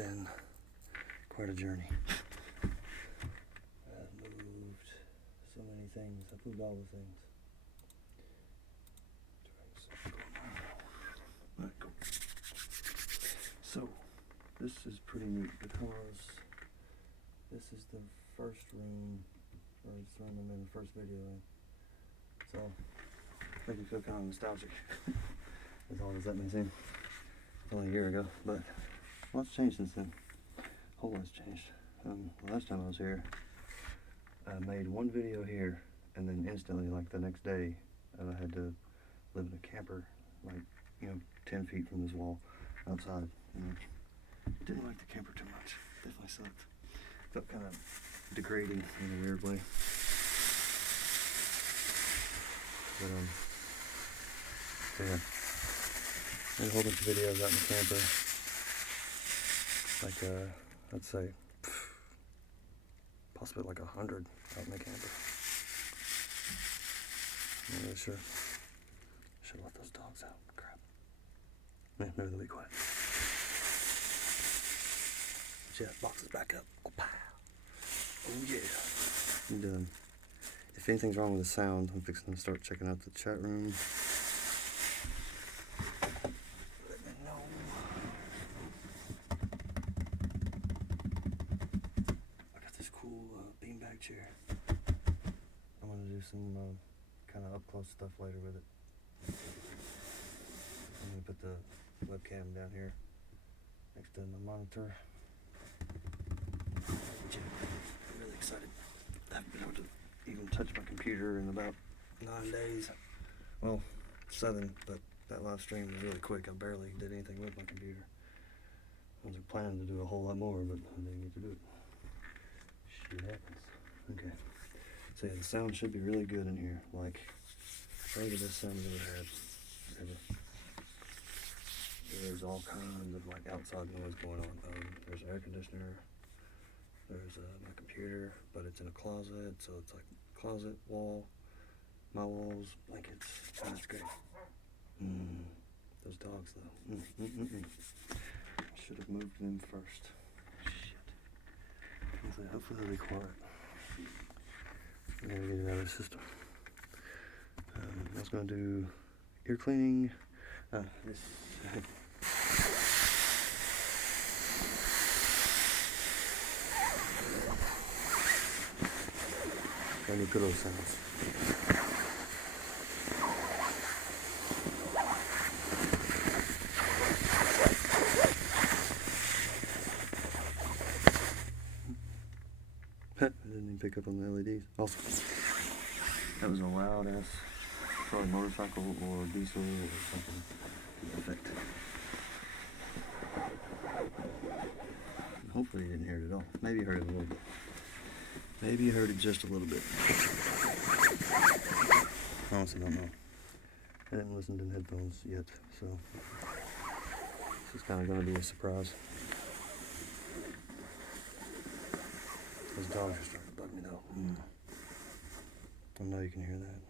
been quite a journey. I've moved so many things. I've moved all the things. Alright, cool. So, this is pretty neat because this is the first room, or it's the room I'm in the first video in. So, make me feel kind of nostalgic. As odd as that may seem. Only a year ago, but lots changed since then. A whole lot's changed. The last time I was here, I made one video here, and then instantly, like the next day, I had to live in a camper, like, 10 feet from this wall outside. Didn't like the camper too much. Definitely sucked. Felt kind of degrading in a weird way. But, yeah. Made a whole bunch of videos out in the camper. Like, I'd say, possibly like 100 out in the camper. Not really sure. Should let those dogs out. Crap. Maybe they'll be quiet. But yeah, box is back up. Oh, pow. Oh yeah. And, if anything's wrong with the sound, I'm fixing to start checking out the chat room. Let me know. I got this cool beanbag chair. I'm gonna do some kind of up close stuff later with it. I'm gonna put the webcam down here next to my monitor. Yeah, I'm really excited. I haven't been able to even touch my computer in about 9 days. Well, 7, but that live stream was really quick. I barely did anything with my computer. I was planning to do a whole lot more, but I didn't get to do it. Shit happens. Okay. So yeah, the sound should be really good in here. Like, probably the best sound I've ever had. Ever. There's all kinds of like outside noise going on. There's an air conditioner. There's my computer, but it's in a closet, so it's like closet, wall, my walls, blankets. That's great. Those dogs though. Should have moved them first. Shit. Hopefully they'll be quiet. I gotta get it out of the system. I was gonna do ear cleaning. This. Any pillow sounds. I didn't even pick up on the LEDs. Awesome. That was a loud ass, probably motorcycle or diesel or something. Effect. Hopefully you didn't hear it at all. Maybe you heard it a little bit. Maybe you heard it just a little bit. Honestly, don't know. I didn't listen to the headphones yet, so this is kind of going to be a surprise. Those dogs are starting to bug me though. I know you can hear that.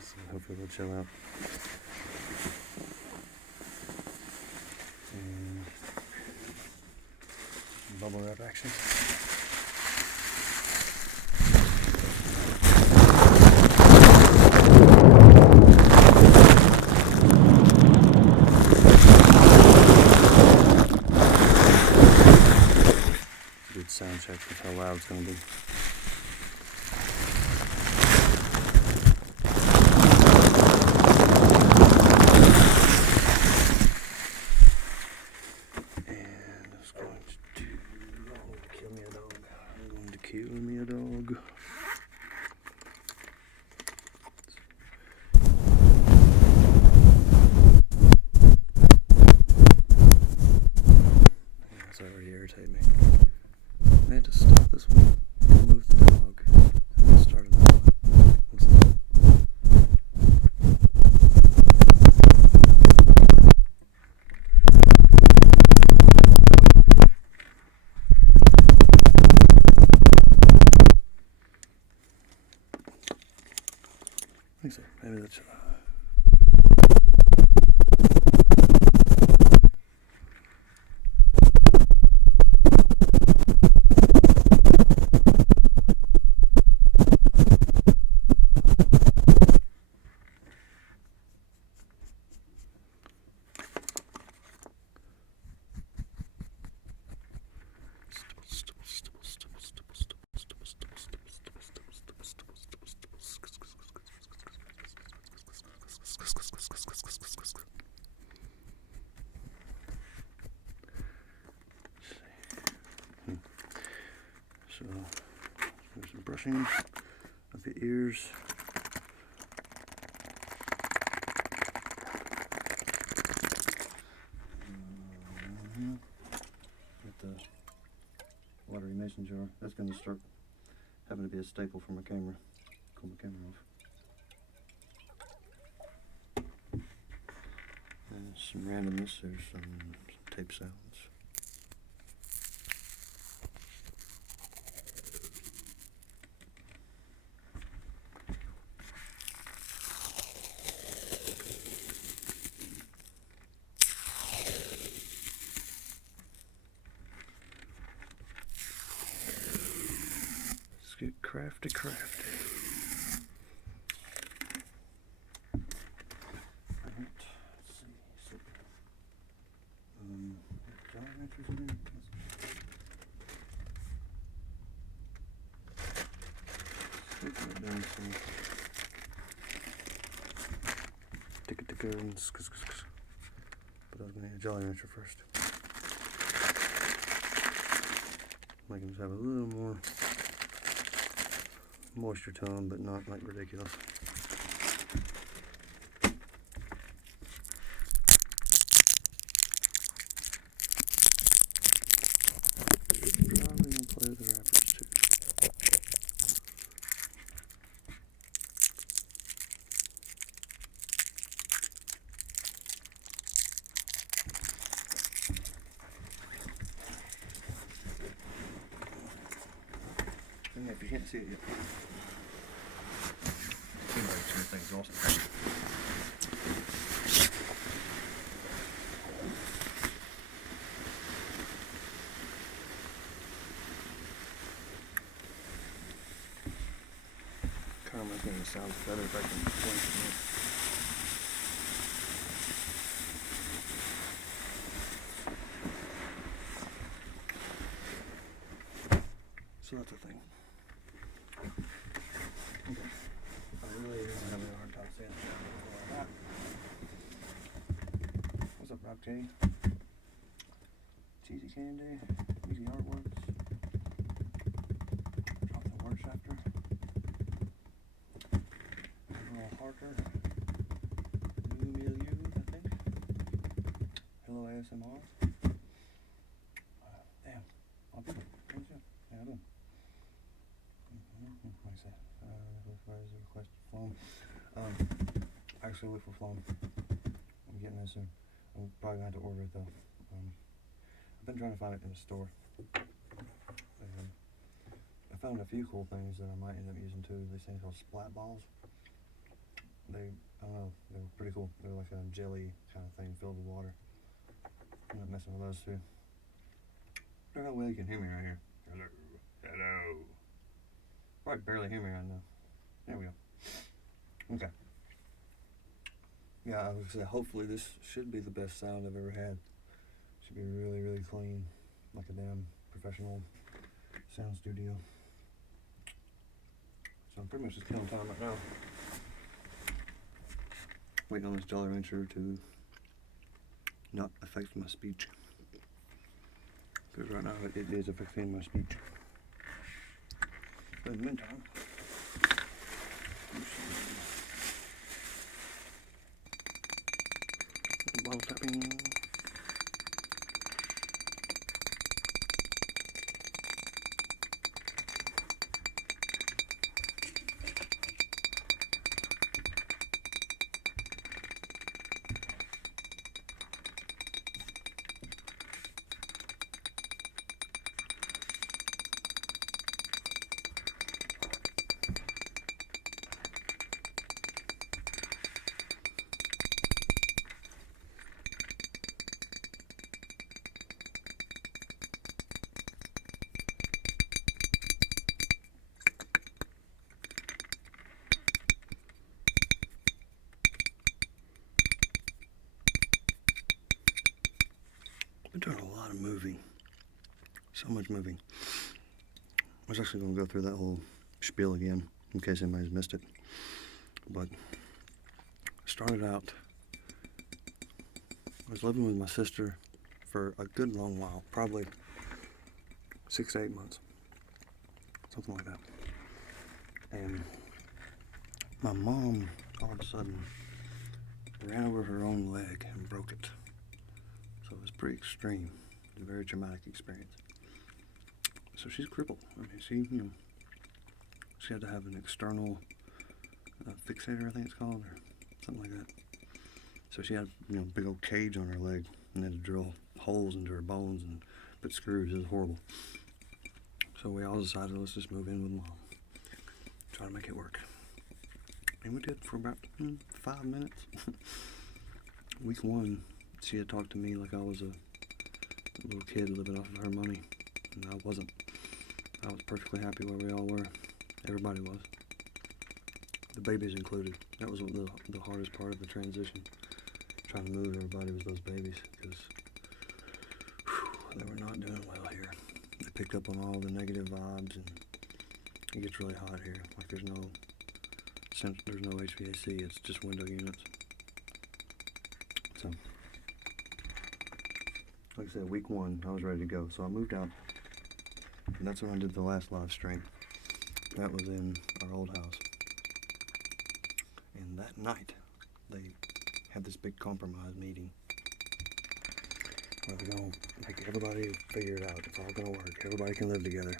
So hopefully they'll chill out. And bubble wrap action. Good sound check with how loud it's going to be. Kill me a dog. That's already irritating me. I had to stop this one, move the dog, and then start another one. think so. Maybe that's. So, there's some brushing of the ears. With the watery mason jar. That's going to start having to be a staple for my camera. Pull my camera off. And some randomness. There's some tape sounds. Let's get crafty. But I was going to need a Jolly Rancher first. Make them have a little more moisture to them, but not like ridiculous. Probably going to play with the wrappers too. Yeah, if you can't see it yet. This thing's awesome. Camera's gonna sound better if I can point it. So that's a thing. Okay. I really am having a hard time saying that. What's up, Rock J? It's Easy Candy, Easy Artworks, Jonathan Workshafter, Earl Harker, New Milieu, I think. Hello ASMR. Damn, all people. Yeah, I do. What is that? Request foam. Actually, look for foam. I'm getting that soon. I'm probably gonna have to order it though. I've been trying to find it in the store. I found a few cool things that I might end up using too. These things called splat balls. I don't know, they were pretty cool. They're like a jelly kind of thing filled with water. I'm not messing with those too. I don't know whether you can hear me right here. Hello. Probably barely hear me right now. There we go. Okay. Yeah, I was gonna say, hopefully this should be the best sound I've ever had. Should be really, really clean, like a damn professional sound studio. So I'm pretty much just killing time right now. Waiting on this Jolly Rancher to not affect my speech. Because right now it is affecting my speech. But in the meantime, bottle tapping. lot of moving. So much moving. I was actually going to go through that whole spiel again in case anybody's missed it. But I started out, I was living with my sister for a good long while, probably 6 to 8 months, something like that. And my mom all of a sudden ran over her own leg and broke it. So it was pretty extreme. It was a very traumatic experience. So she's crippled. I mean, she had to have an external fixator, I think it's called, or something like that. So she had, a big old cage on her leg and had to drill holes into her bones and put screws. It was horrible. So we all decided, let's just move in with Mom. Try to make it work. And we did for about 5 minutes. Week 1, she had talked to me like I was a little kid living off of her money. And I wasn't. I was perfectly happy where we all were. Everybody was. The babies included. That was the hardest part of the transition. Trying to move everybody was those babies, because they were not doing well here. They picked up on all the negative vibes, and it gets really hot here. Like there's no HVAC, it's just window units. So, like I said, week 1, I was ready to go. So I moved out, and that's when I did the last live stream. That was in our old house. And that night, they had this big compromise meeting where they're going to make everybody figure it out. It's all going to work. Everybody can live together.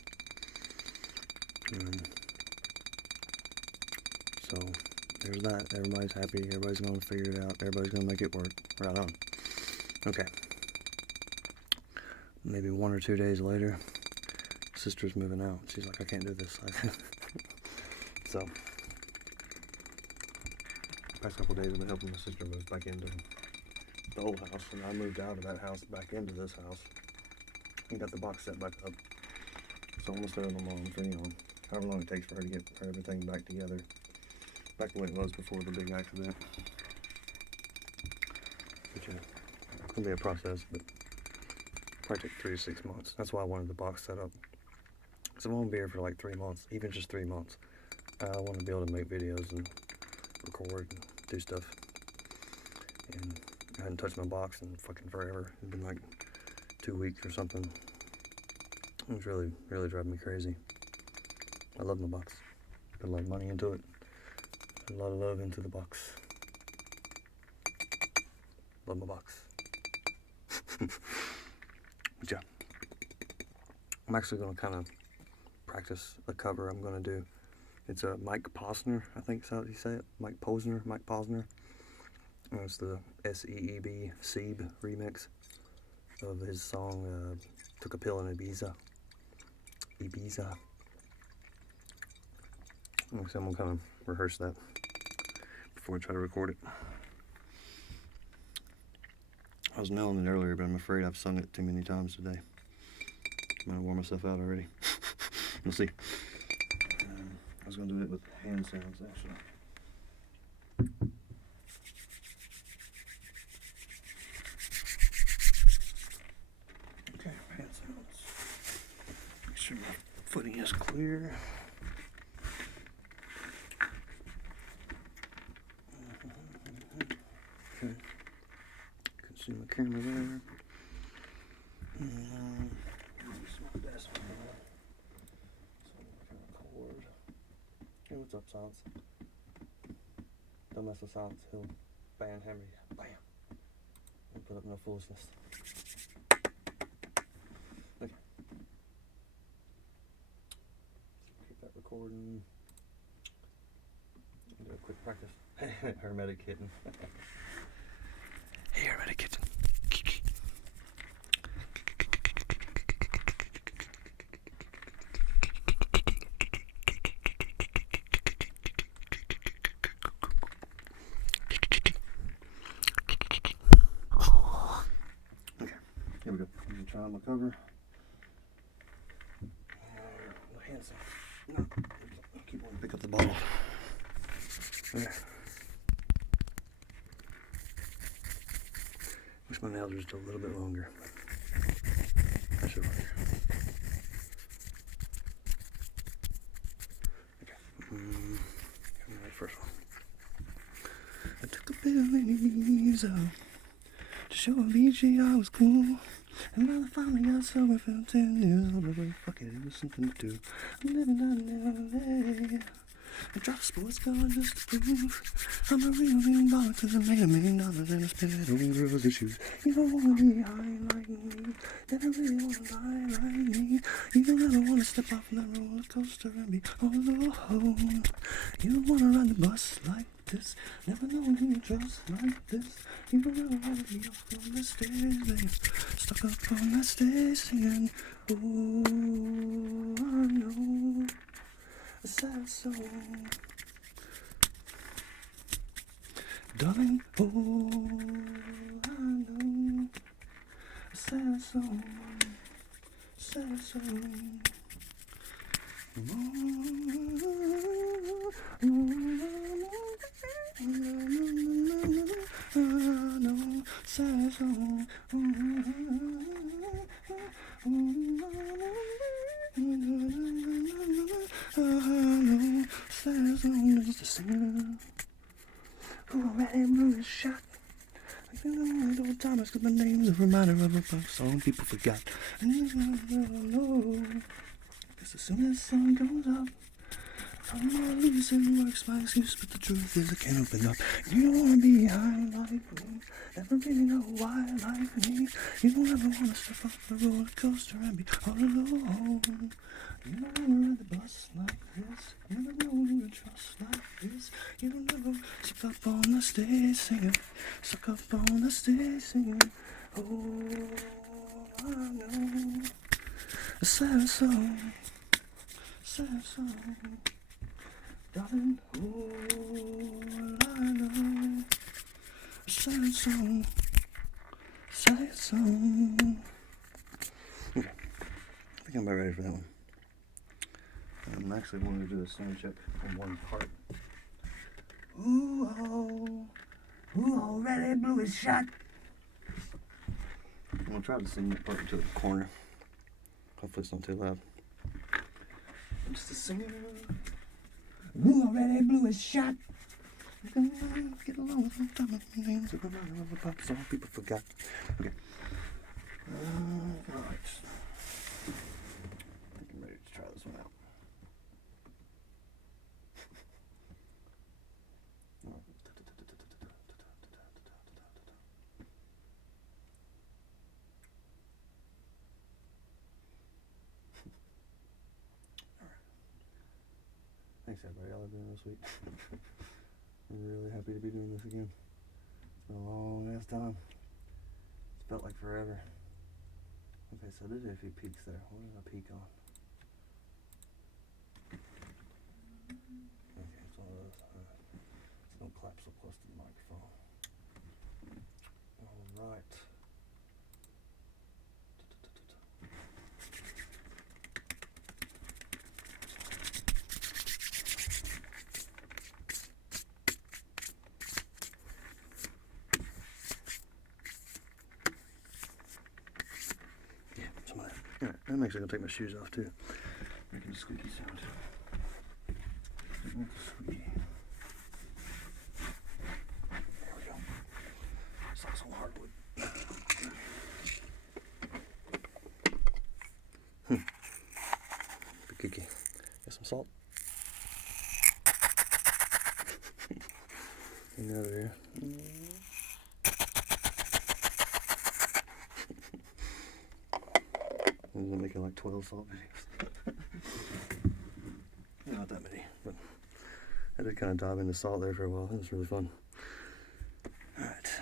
So there's that. Everybody's happy. Everybody's going to figure it out. Everybody's going to make it work. Right on. Okay. Maybe 1 or 2 days later, sister's moving out. She's like, I can't do this. So, the past couple of days I've been helping my sister move back into the old house, and I moved out of that house back into this house and got the box set back up. So I'm gonna stay with my mom for however long it takes for her to get everything back together, back the way it was before the big accident. But yeah, it's gonna be a process, but probably take 3 to 6 months. That's why I wanted the box set up. So I won't be here for like 3 months, even just 3 months. I want to be able to make videos and record and do stuff. And I hadn't touched my box in fucking forever. It's been like 2 weeks or something. It was really, really driving me crazy. I love my box. Put a lot of money into it. Put a lot of love into the box. Love my box. But yeah. I'm actually going to kind of practice a cover I'm going to do. It's a Mike Posner, I think is how you say it. Mike Posner. And it's the Seeb remix of his song, Took a Pill in Ibiza. So I'm going to kind of rehearse that before I try to record it. I was nailing it earlier, but I'm afraid I've sung it too many times today. I'm going to warm myself out already. We'll see. I was going to do it with hand sounds, actually. Okay, hand sounds. Make sure my footing is clear. Okay. Can see my camera there. Hey, what's up, Silence? Don't mess with Silence, he'll hammer you. Bam! Don't put up no foolishness. Okay. Keep that recording. Do a quick practice. Hermetic kitten. Hey, hermetic kitten. Here we go. I'm going to try on my cover. My hand sounds. No. I keep wanting to pick up the bottle. There. Wish my nails were just a little bit longer. rockabilly, so to show a BG I was cool. And when I finally got sober, felt 10 years older, but fuck it, it was something to do. I'm living down in LA. I drive a sports car just to prove I'm a real mean baller, cause I made $1 million and I spent it on girls' issues. You don't wanna be high like me, never really wanna die like me. You don't ever wanna step off that roller coaster and be all alone. You don't wanna ride the bus like this, never know who you trust like this. You don't ever wanna be up on the stage, babe, stuck up on that stage singing, oh, I know a sad song, darling, oh, I know a sad song, sad song. Sad song. Sad song is the singer who already blew his shot. I think I'm old Thomas, cause my name's a reminder of a pop song people forgot. And no, cause as soon as the sun goes up, I'm all losing works my excuse, but the truth is I can't open up. You don't wanna be high like me, never really know why like me. You don't ever wanna step off a roller coaster and be all alone. You don't wanna ride the bus like this, never know who to trust like this. You don't ever suck up on the stage singing, suck up on the stage singing, oh, I know a sad song, sad song. Darling, all I know, a sad song, sad song. Okay, I think I'm about ready for that one. I'm actually wanting to do a sound check on one part. Ooh, who already blew his shot? I'm gonna try to sing that part to the corner. Hopefully it's not too loud. I'm just a singer who already blew his shot. Get along with some time of names of a pop song people forgot. Okay. Alright. I think I'm ready to try this one out. Thanks everybody, y'all are doing this week. I'm really happy to be doing this again. It's been a long ass time. It's felt like forever. Okay, so I did a few peaks there. What did I peak on? Okay, it's one of those. So don't clap so close to the microphone. Alright. I'm actually going to take my shoes off too. Making a squeaky sound. Squeaky. There we go. Socks on hardwood. Kiki. Got some salt. And over here. I'm making like 12 salt videos. Not that many, but I did kind of dive into salt there for a while. It was really fun. Alright.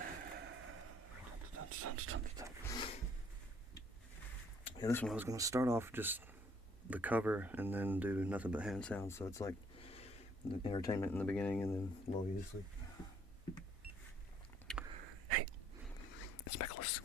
Yeah, this one I was going to start off just the cover and then do nothing but hand sounds. So it's like the entertainment in the beginning and then lull you to sleep. Hey, it's Nicholas.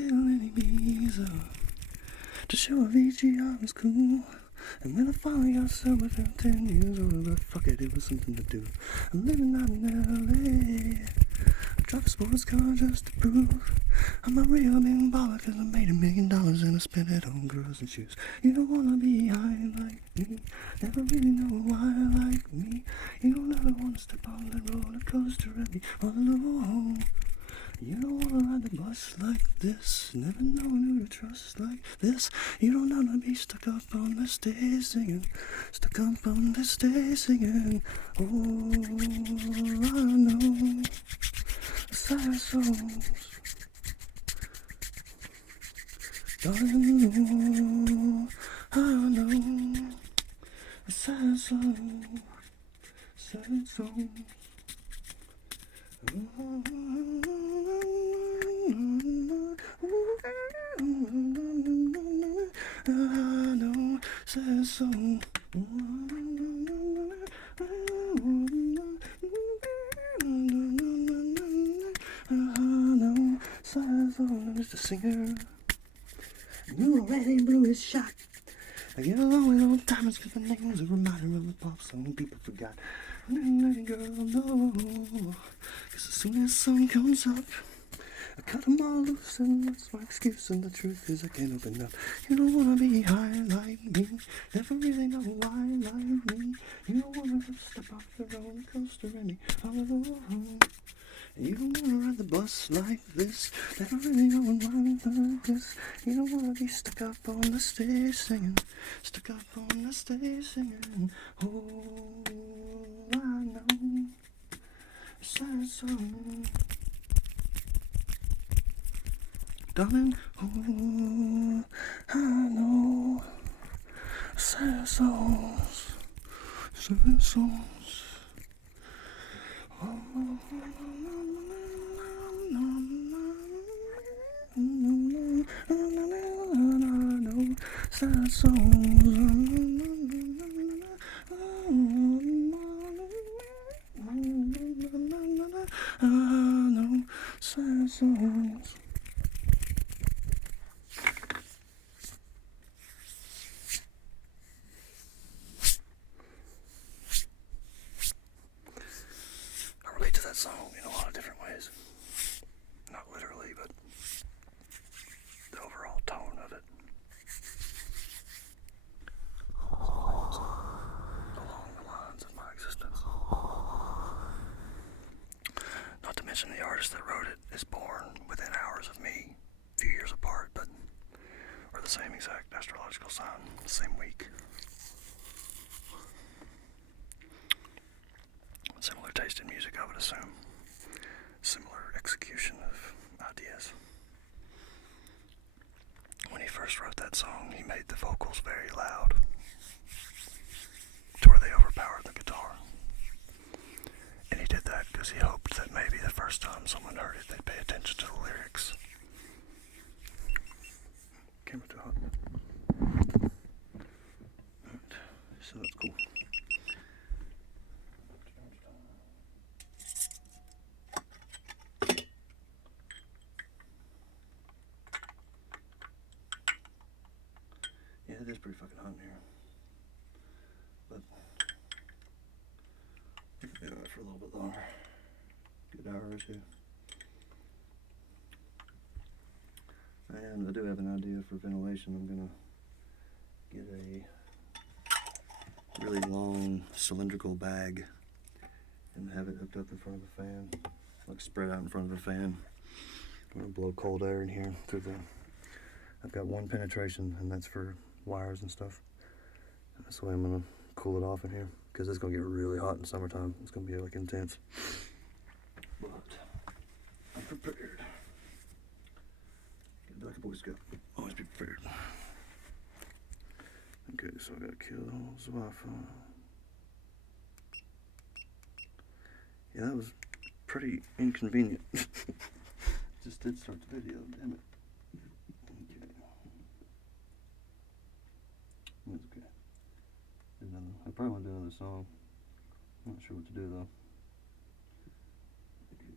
pill in Ibiza to show Avicii I was cool. And when I finally got sober, felt 10 years old, but fuck it, it was something to do. I'm living out in L.A. I drive a sports car just to prove I'm a real big baller, cause I made $1 million and I spent it on girls and shoes. You don't wanna be high like me, never really know why like me. You don't ever wanna step on the roller coaster and be all alone. You don't wanna ride the bus like this, never knowing who to trust like this. You don't wanna be stuck up on the stage singing, stuck up on the stage singing. Oh, I know sad songs, darling. Oh, I know sad songs, sad songs. I know sad song. I'm just a singer. You already blew his shot. I get along with old timers cause my name was a reminder of a pop song people forgot. Girl, no, cause as soon as the sun comes up, I cut them all loose and that's my excuse, and the truth is I can't open up. You don't wanna be high like me, never really know why like me. You don't wanna step off the roller coaster and be all alone. You don't wanna ride the bus like this, never really knowing why like this. You don't wanna be stuck up on the stage singing, stuck up on the stage singing. Oh, I know sad song, darling. Oh, I know sad songs, sad songs. Oh, sad songs. I know sad songs. I relate to that song in a lot of different ways. Not literally, but the overall tone of it. Along the lines of my existence. Not to mention the artist that wrote it is born within hours of me, a few years apart, but we're the same exact astrological sign, the same week. Similar taste in music, I would assume. Similar execution of ideas. When he first wrote that song, he made the vocals very loud, to where they overpowered the guitar. And he did that because he hoped that maybe the first time someone heard it, they'd pay attention to the lyrics. Camera too hot. Alright, so that's cool. Yeah, it is pretty fucking hot in here. But we can do that for a little bit longer. Good hour or two. And I do have an idea for ventilation. I'm gonna get a really long cylindrical bag and have it hooked up in front of the fan, like spread out in front of the fan. I'm gonna blow cold air in here through the. I've got one penetration, and that's for wires and stuff. And that's the way I'm gonna cool it off in here, because it's gonna get really hot in summertime. It's gonna be like intense. But I'm prepared. Get like a Boy Scout. Always be prepared. Okay, so I gotta kill the Wi-Fi. Yeah, that was pretty inconvenient. Just did start the video, damn it. Okay. That's okay. I probably want to do another song. I'm not sure what to do though. Okay,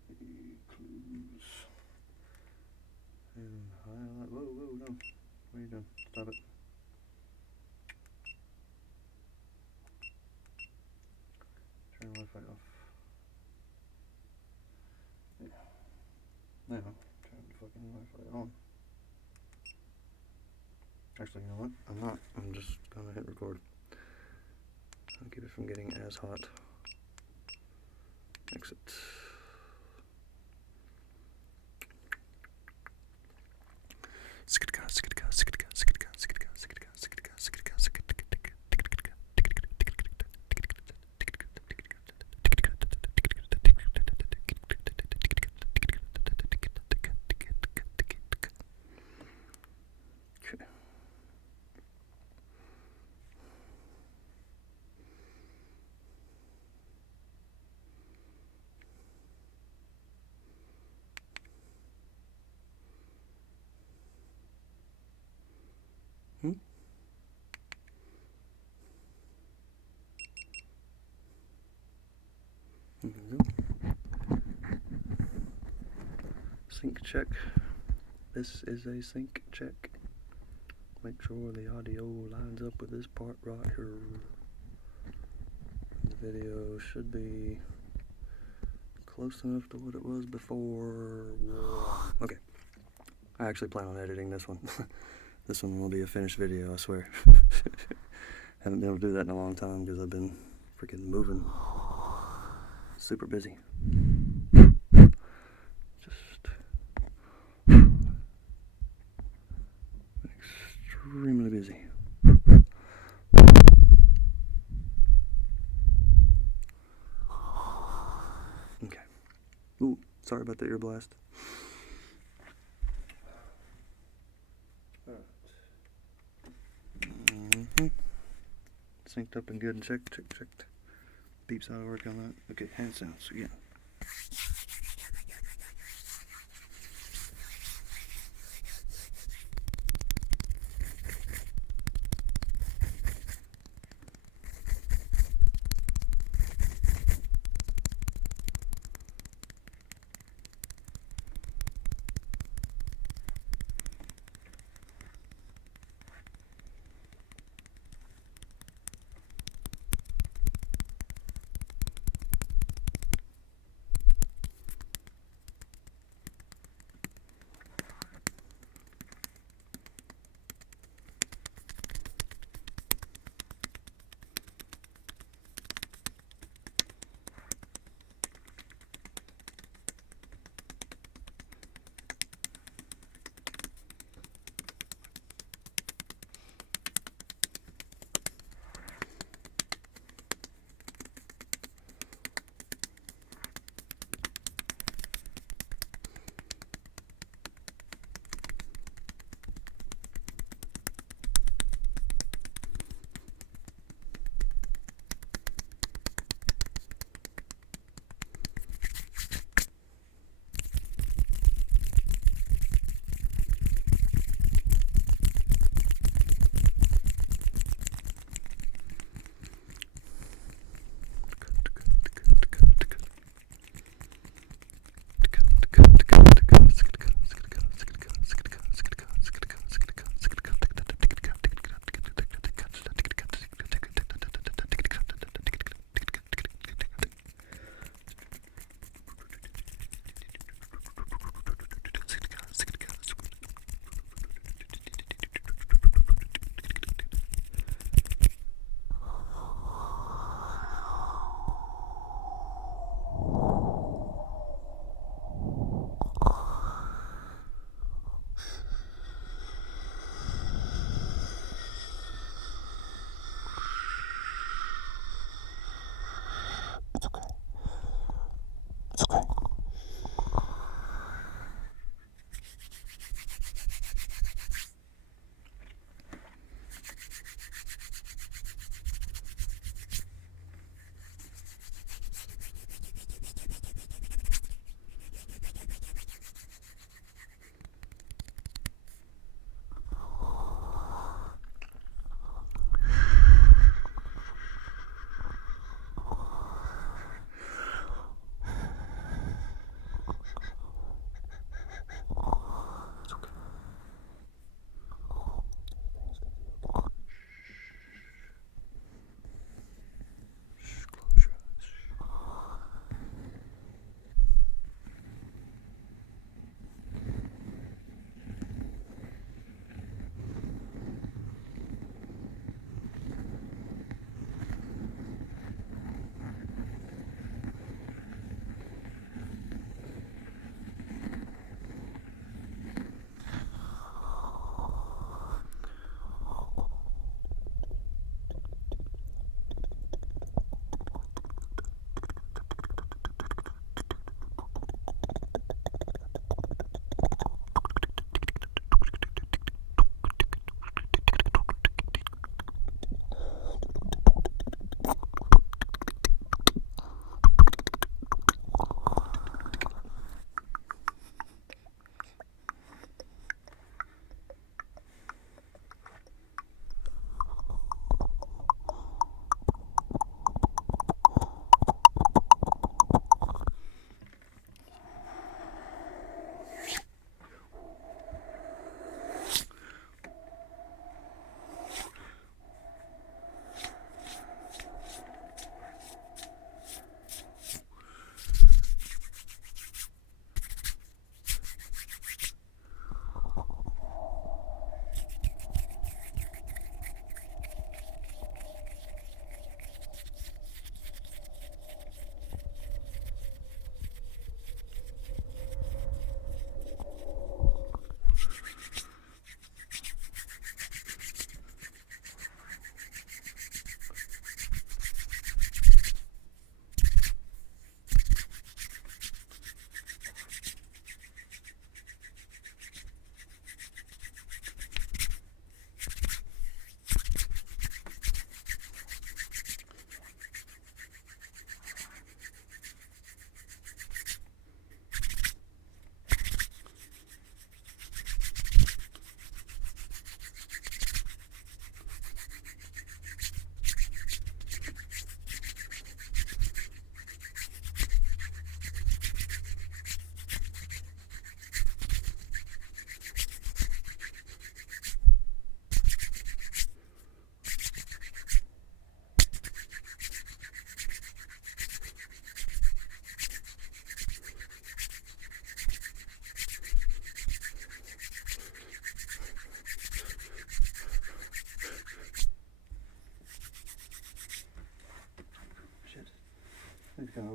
clues. And highlight. Whoa, no. What are you doing? Stop it. Turn Wi-Fi off. Yeah. Now, turn the fucking Wi-Fi on. Actually, you know what? I'm not. I'm just gonna hit record. I'll keep it from getting as hot. Exit. Sync check. This is a sync check. Make sure the audio lines up with this part right here. The video should be close enough to what it was before. Okay. I actually plan on editing this one. This one will be a finished video, I swear. Haven't been able to do that in a long time because I've been freaking moving. Super busy. Just extremely busy. Okay. Ooh, sorry about the ear blast. Synced up and good and checked. Beeps how to work on that. Okay, hand sounds again.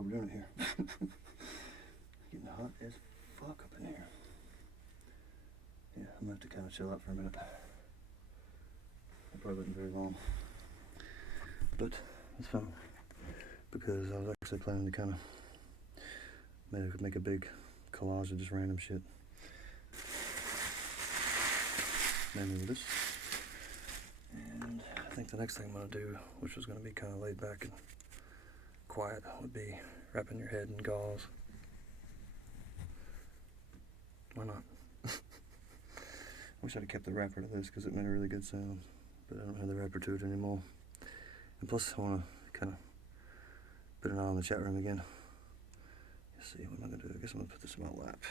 we're doing here. Getting hot as fuck up in here. Yeah, I'm gonna have to kind of chill out for a minute. It probably wasn't very long, but it's fun because I was actually planning to kind of make a big collage of just random shit. Mainly with this. And I think the next thing I'm going to do, which was going to be kind of laid back and quiet, would be wrapping your head in gauze. Why not? I wish I'd have kept the wrapper to this because it made a really good sound, but I don't have the wrapper to it anymore. And plus I want to kind of put an eye on the chat room again. Let's see, what am I going to do? I guess I'm going to put this in my lap.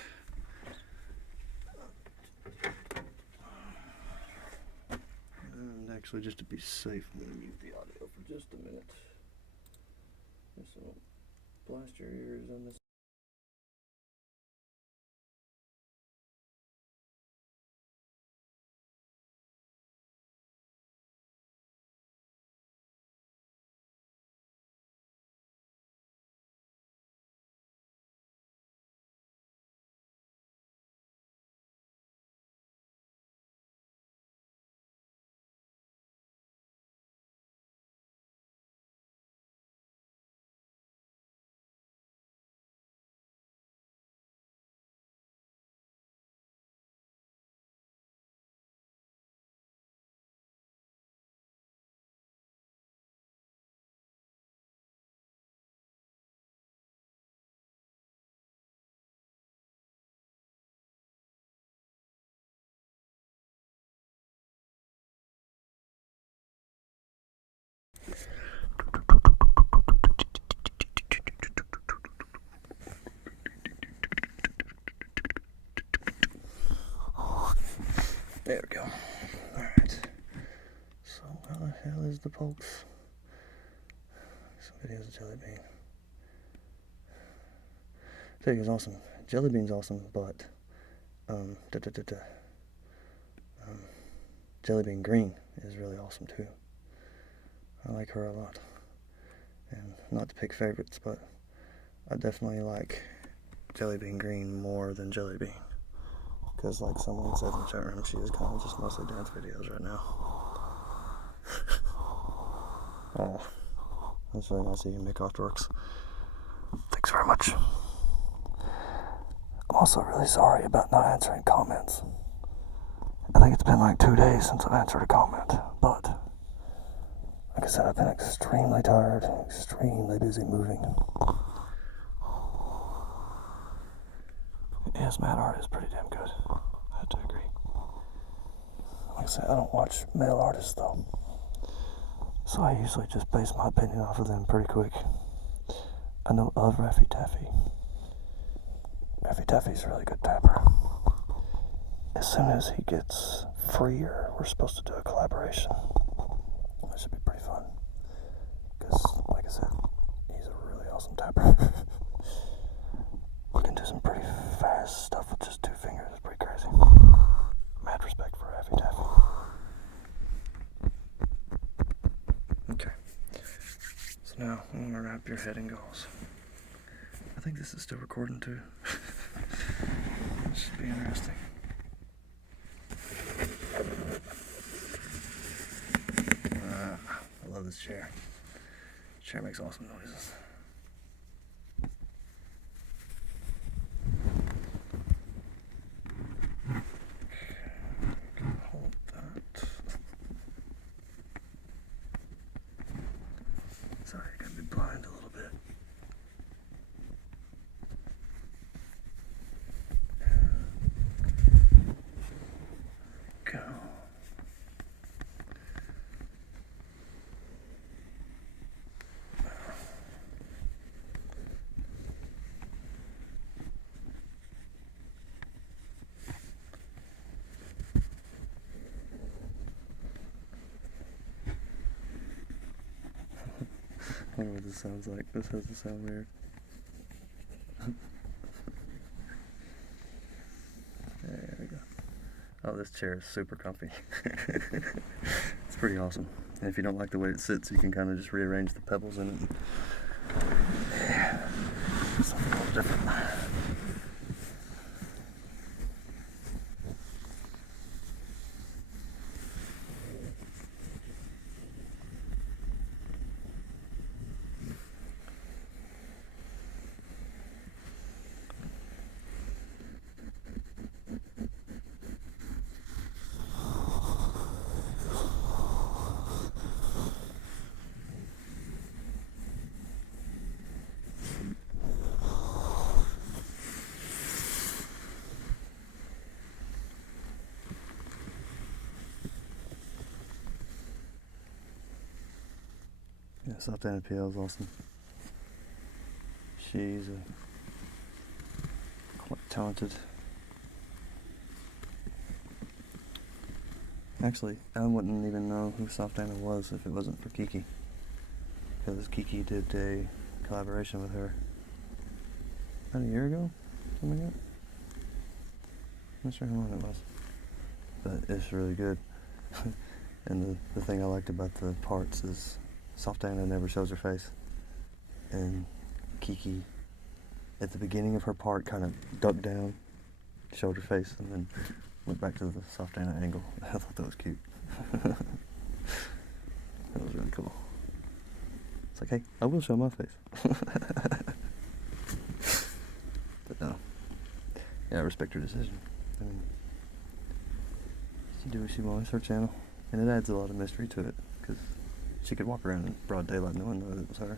And actually, just to be safe, I'm going to mute the audio for just a minute. So, blast your ears on this. There we go. Alright. So, how the hell is the pulse? Some videos of Jelly Bean. Thing is awesome. Jelly Bean's awesome, but Jelly Bean Green is really awesome too. I like her a lot. And not to pick favorites, but I definitely like Jelly Bean Green more than Jelly Bean. Because like someone said in the chat room, she is kind of just mostly dance videos right now. Oh, that's very nice of you, Mick Afterworks. Thanks very much. I'm also really sorry about not answering comments. I think it's been like 2 days since I've answered a comment, but like I said, I've been extremely tired, extremely busy moving. Yes, Mad Art is pretty damn good. I have to agree. Like I said, I don't watch male artists though, so I usually just base my opinion off of them pretty quick. I know of Raffy Taffy. Raffy Taffy's a really good tapper. As soon as he gets freer, we're supposed to do a collaboration. That should be pretty fun. Because, like I said, he's a really awesome tapper. We can do some pretty fast stuff with just 2 fingers. It's pretty crazy. Mad respect for Raffy Taffy. Okay. So now, I'm going to wrap your head in gauze. I think this is still recording too. This should be interesting. I love this chair. This chair makes awesome noises. Okay, hold that. Sorry, I gotta be blind a little bit. Go. I don't know what this sounds like. This has to sound weird. There we go. Oh, this chair is super comfy. It's pretty awesome. And if you don't like the way it sits, you can kind of just rearrange the pebbles in it. Yeah. different. Yeah, Soft NPL is awesome. She's quite talented. Actually, I wouldn't even know who Soft Anna was if it wasn't for Kiki. Because Kiki did a collaboration with her about a year ago, something like that. Not sure how long it was. But it's really good. And the thing I liked about the parts is Soft Anna never shows her face. And Kiki, at the beginning of her part, kind of ducked down, showed her face, and then went back to the Soft Anna angle. I thought that was cute. That was really cool. It's like, hey, I will show my face. But no. Yeah, I respect her decision. I mean, she do what she wants, her channel. And it adds a lot of mystery to it, because she could walk around in broad daylight and no one knows it was her.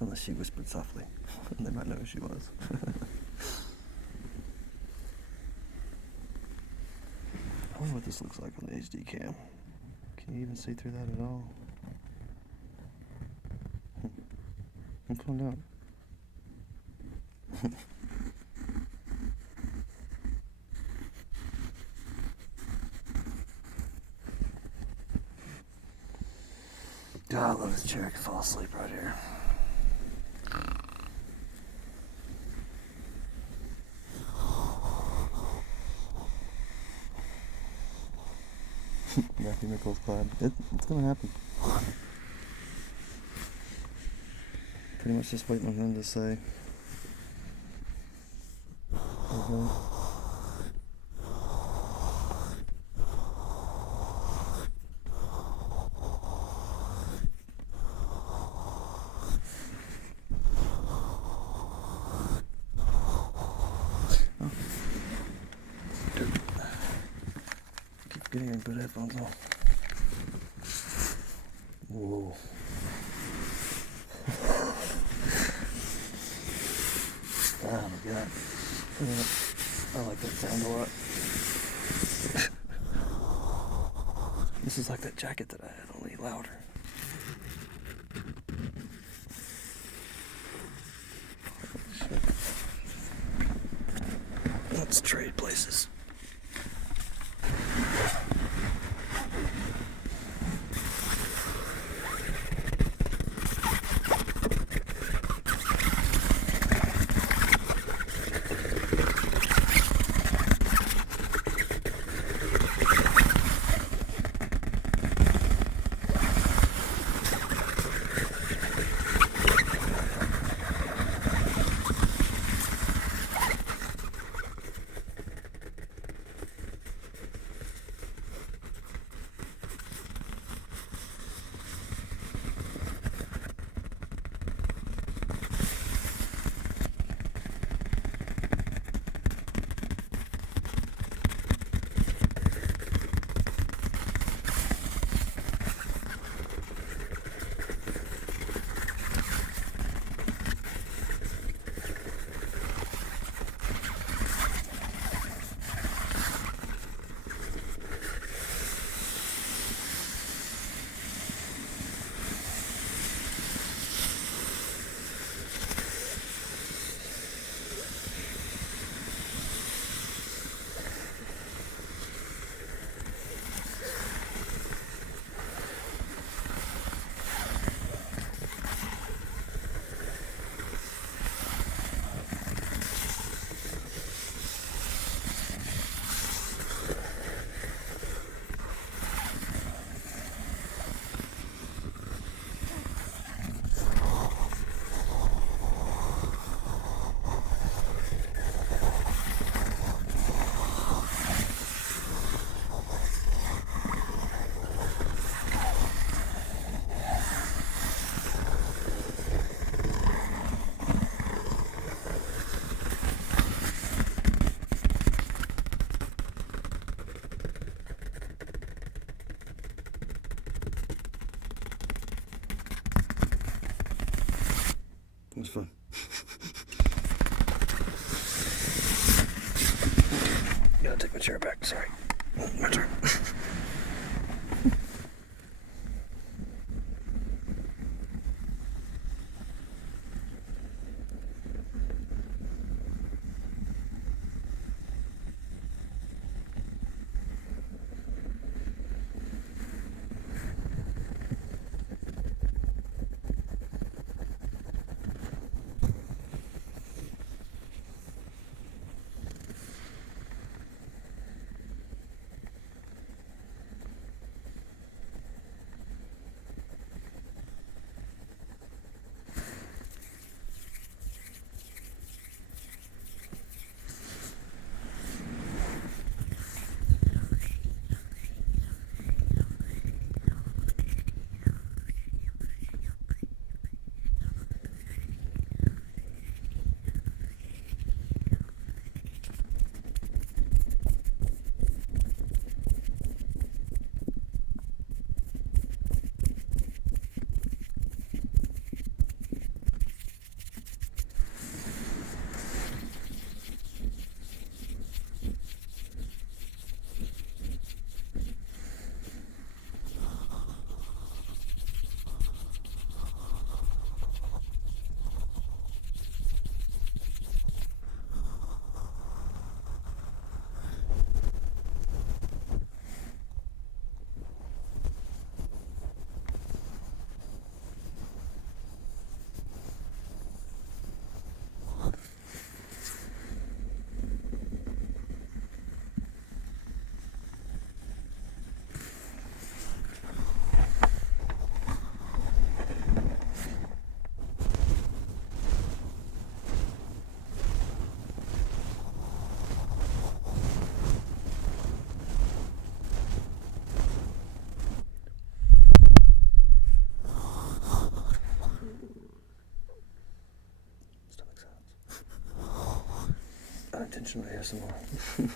Unless she whispered softly. And they might know who she was. I wonder what this looks like on the HD cam. Can you even see through that at all? I'm calling out. God, I love this chair. I can fall asleep right here. Matthew Nichols collab. It's gonna happen. Pretty much just waiting on him to say. Okay. Getting your good headphones on. Whoa. Oh my god. I like that sound a lot. This is like that jacket that I had, only louder. Shit. Let's trade places. my chair back. Sorry. My turn. Unintentionally ASMR.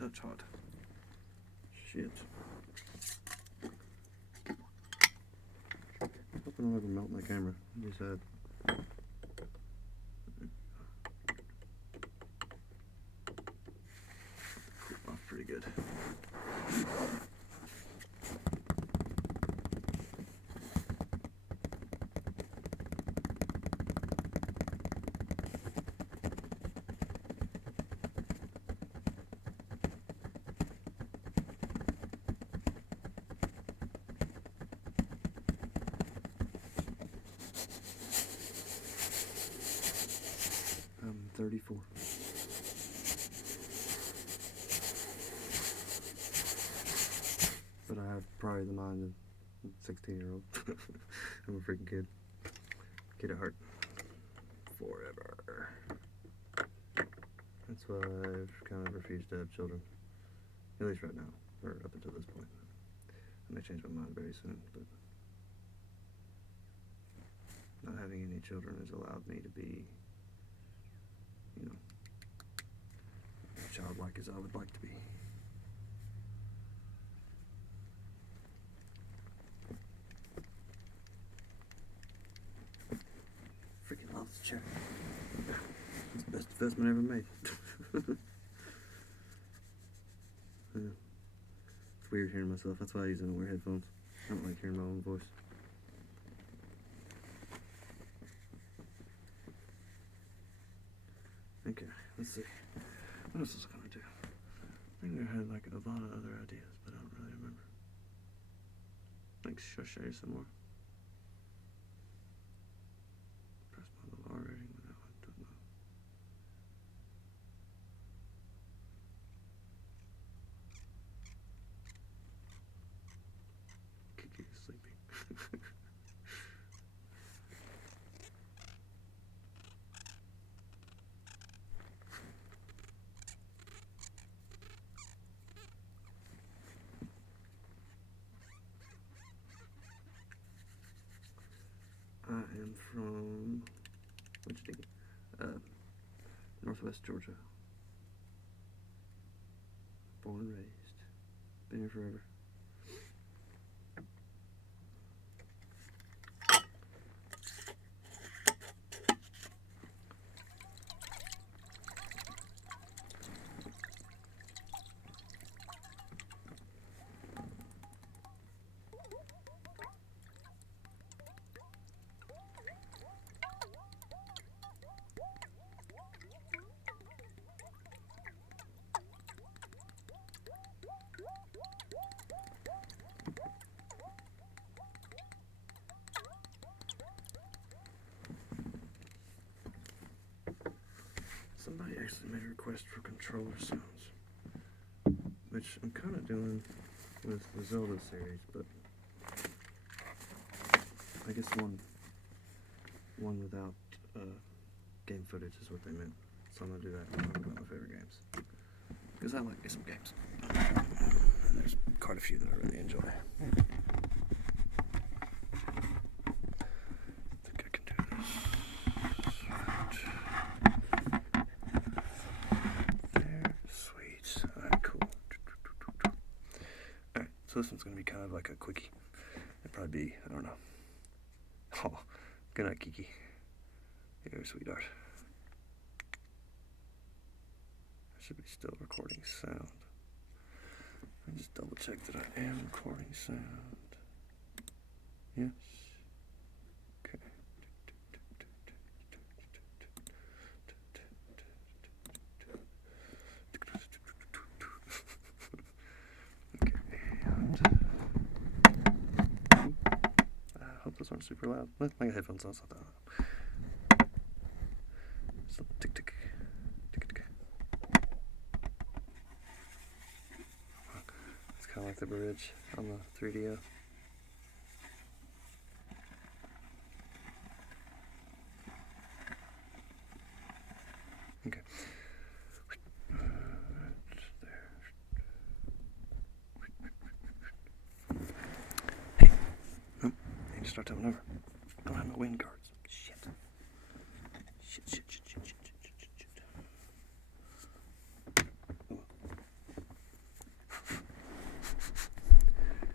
That's hot. Shit. Hope I don't ever melt my camera. Just had. Cool off pretty good. 34. But I have probably the mind of a 16-year-old. I'm a freaking kid. Kid at heart. Forever. That's why I've kind of refused to have children. At least right now, or up until this point. I may change my mind very soon, but not having any children has allowed me to be, you know, childlike as I would like to be. Freaking love this chair. It's the best investment ever made. Yeah. It's weird hearing myself. That's why I usually don't wear headphones. I don't like hearing my own voice. Okay, let's see. What else was I gonna do? I think I had like a lot of other ideas, but I don't really remember. Like, should I show you some more? Press my little R rating with that one. Don't know. Kiki is sleeping. I am from, what'd you think? Northwest Georgia. Born and raised. Been here forever. Somebody actually made a request for controller sounds, which I'm kind of doing with the Zelda series, but I guess one without game footage is what they meant. So I'm gonna do that when I talk about my favorite games, because I like some games. And there's quite a few that I really enjoy. I think I can do this. So this one's going to be kind of like a quickie. It'll probably be, I don't know. Oh, good night, Kiki. Here, sweetheart. I should be still recording sound. Let me just double check that I am recording sound. Yes. Okay. Those aren't super loud. My headphones don't sound that loud. So tick tick tick tick. It's kind of like the bridge on the 3DO. Okay. Hey. Nope. I need to start tapping over. I don't have my wind guards. Shit. Shit. Ooh.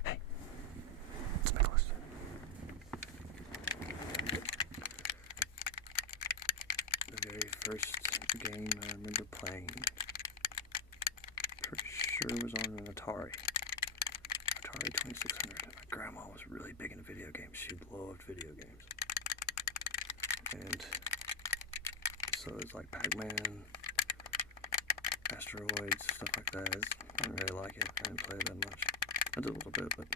Hey. It's Nicholas. The very first game I remember playing, pretty sure it was on an Atari 2600. And my grandma was really big into video games. She loved video games. And so it's like Pac-Man, Asteroids, stuff like that. I didn't really like it. I didn't play it that much. I did a little bit, but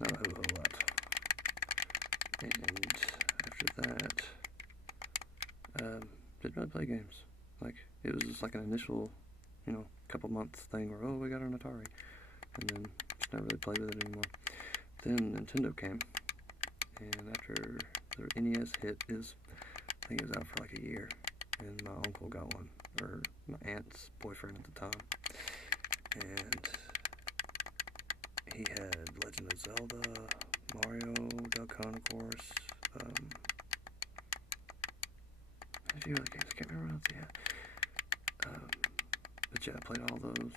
not a whole lot. And after that, didn't really play games. Like, it was just like an initial, couple months thing where, we got an Atari. And then just never really played with it anymore. Then Nintendo came. And after the NES hit, I think it was out for like a year. And my uncle got one, or my aunt's boyfriend at the time. And he had Legend of Zelda, Mario, Duck Hunt, of course. A few other games, I can't remember what else he had. But yeah, I played all those.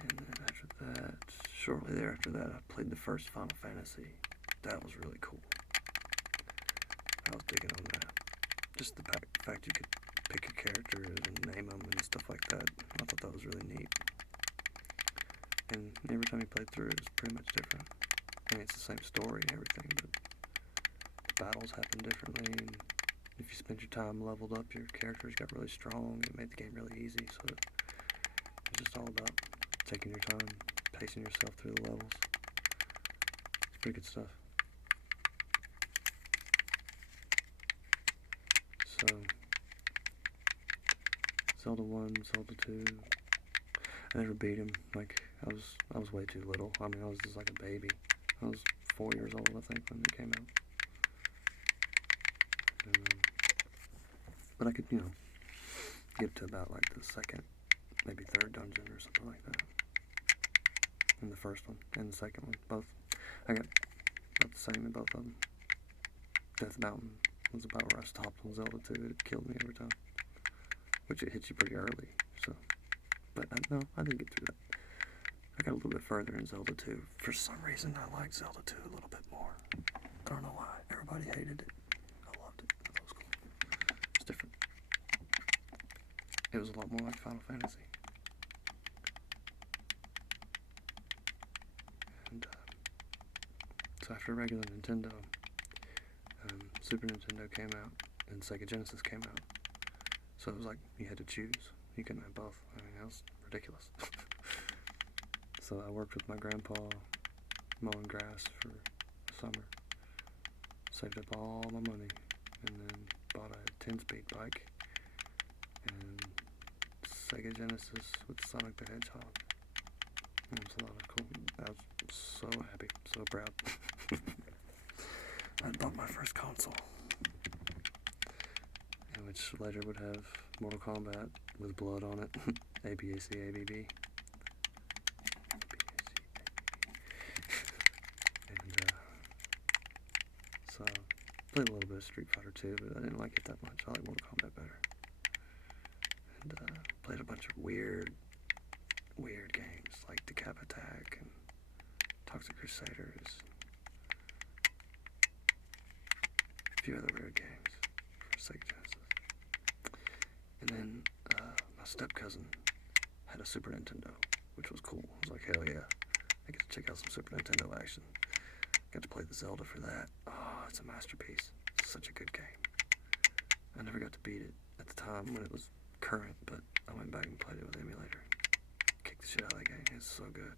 And then after that, shortly thereafter that, I played the first Final Fantasy. That was really cool. I was digging on that. Just the fact you could pick your characters and name them and stuff like that. I thought that was really neat. And every time you played through it, it was pretty much different. I mean, it's the same story and everything, but the battles happen differently. And if you spent your time leveled up, your characters got really strong. It made the game really easy. So it was just all about taking your time, pacing yourself through the levels. It's pretty good stuff. So, Zelda 1, Zelda 2, I never beat him. Like, I was way too little. I mean, I was just like a baby. I was 4 years old, I think, when it came out. But I could, get to about like the second, maybe third dungeon or something like that. In the first one and the second one, both. I got about the same in both of them. Death Mountain was about where I stopped on Zelda 2. It killed me every time. Which it hits you pretty early, so. But no, I didn't get through that. I got a little bit further in Zelda 2. For some reason, I liked Zelda 2 a little bit more. I don't know why. Everybody hated it. I loved it. I thought it was cool. It's different. It was a lot more like Final Fantasy. And so after regular Nintendo, Super Nintendo came out, and Sega Genesis came out. So it was like you had to choose. You couldn't have both. I mean, that was ridiculous. So I worked with my grandpa mowing grass for the summer. Saved up all my money, and then bought a 10-speed bike and Sega Genesis with Sonic the Hedgehog. And so that was cool. I was so happy, so proud. I bought my first console, which later would have Mortal Kombat with blood on it. ABAC, ABB. And so played a little bit of Street Fighter 2, but I didn't like it that much. I like Mortal Kombat better. And played a bunch of weird games like Decap Attack and Toxic Crusaders. A few other weird games for Sega Genesis. And then my step-cousin had a Super Nintendo, which was cool. I was like, hell yeah. I get to check out some Super Nintendo action. Got to play the Zelda for that. Oh, it's a masterpiece. It's such a good game. I never got to beat it at the time when it was current, but I went back and played it with the emulator. Kicked the shit out of that game. It's so good.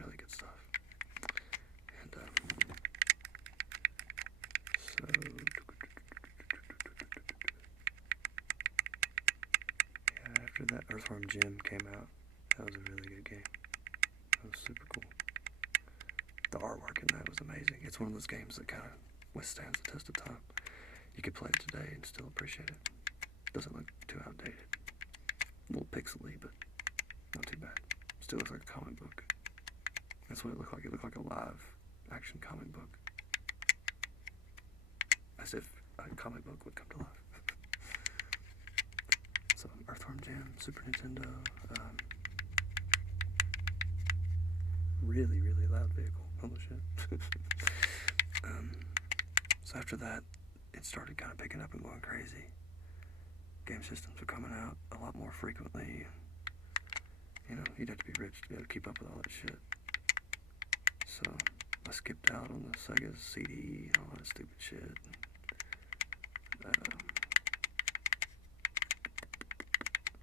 Really good stuff. And, so... yeah, after that, Earthworm Jim came out. That was a really good game. That was super cool. The artwork in that was amazing. It's one of those games that kind of withstands the test of time. You could play it today and still appreciate it. Doesn't look too outdated. A little pixely, but not too bad. Still looks like a comic book. That's what it looked like. It looked like a live action comic book. As if a comic book would come to life. So, Earthworm Jim, Super Nintendo. Really, really loud vehicle. Holy shit. So after that, it started kind of picking up and going crazy. Game systems were coming out a lot more frequently. You'd have to be rich to be able to keep up with all that shit. So I skipped out on the Sega CD and all that stupid shit.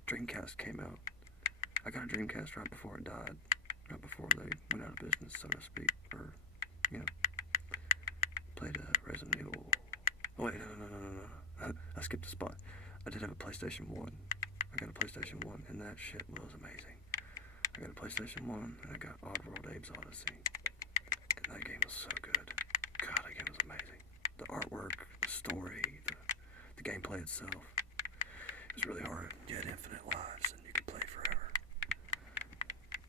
Dreamcast came out. I got a Dreamcast right before it died. Right before they went out of business, so to speak. Or, played Resident Evil. Oh wait, no. I skipped a spot. I did have a PlayStation 1. I got a PlayStation 1, and that shit was amazing. I got a PlayStation 1, and I got Oddworld Abe's Odyssey. And that game was so good. God, that game was amazing. The artwork, the story, the gameplay itself. It was really hard. You had infinite lives, and you could play forever.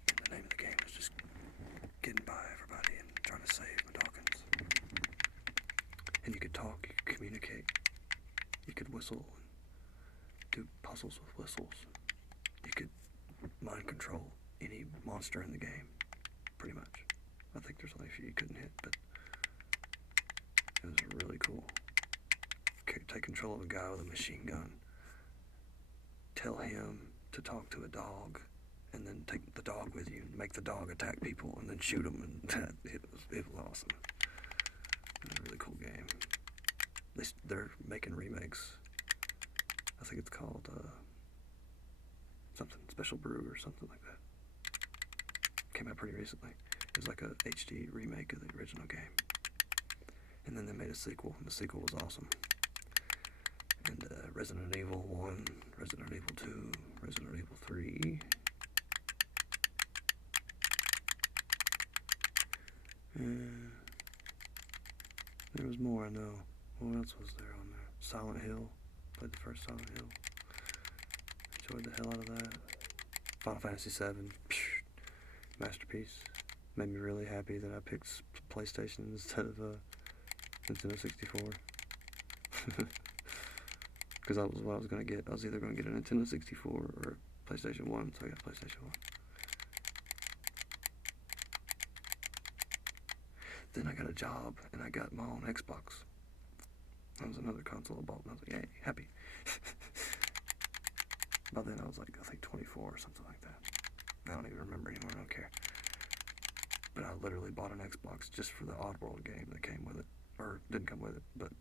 And the name of the game was just getting by everybody and trying to save my Dawkins. And you could talk, you could communicate, you could whistle and do puzzles with whistles. You could mind control any monster in the game, pretty much. I think there's only a few you couldn't hit, but it was really cool. Take control of a guy with a machine gun, tell him to talk to a dog, and then take the dog with you and make the dog attack people and then shoot them, and it was awesome. It was a really cool game. They're making remakes. I think it's called something Special Brew or something like that. Came out pretty recently. It was like a HD remake of the original game. And then they made a sequel, and the sequel was awesome. And Resident Evil 1, Resident Evil 2, Resident Evil 3. There was more, I know. What else was there on there? Silent Hill. Played the first Silent Hill. Enjoyed the hell out of that. Final Fantasy 7. Masterpiece. Made me really happy that I picked PlayStation instead of Nintendo 64. Because that was what I was going to get. I was either going to get a Nintendo 64 or a PlayStation 1, so I got PlayStation 1. Then I got a job, and I got my own Xbox. That was another console I bought, and I was like, yay, happy. By then I was like, I think 24 or something like that. I don't even remember anymore, I don't care. But I literally bought an Xbox just for the Oddworld game that came with it. Or, didn't come with it, but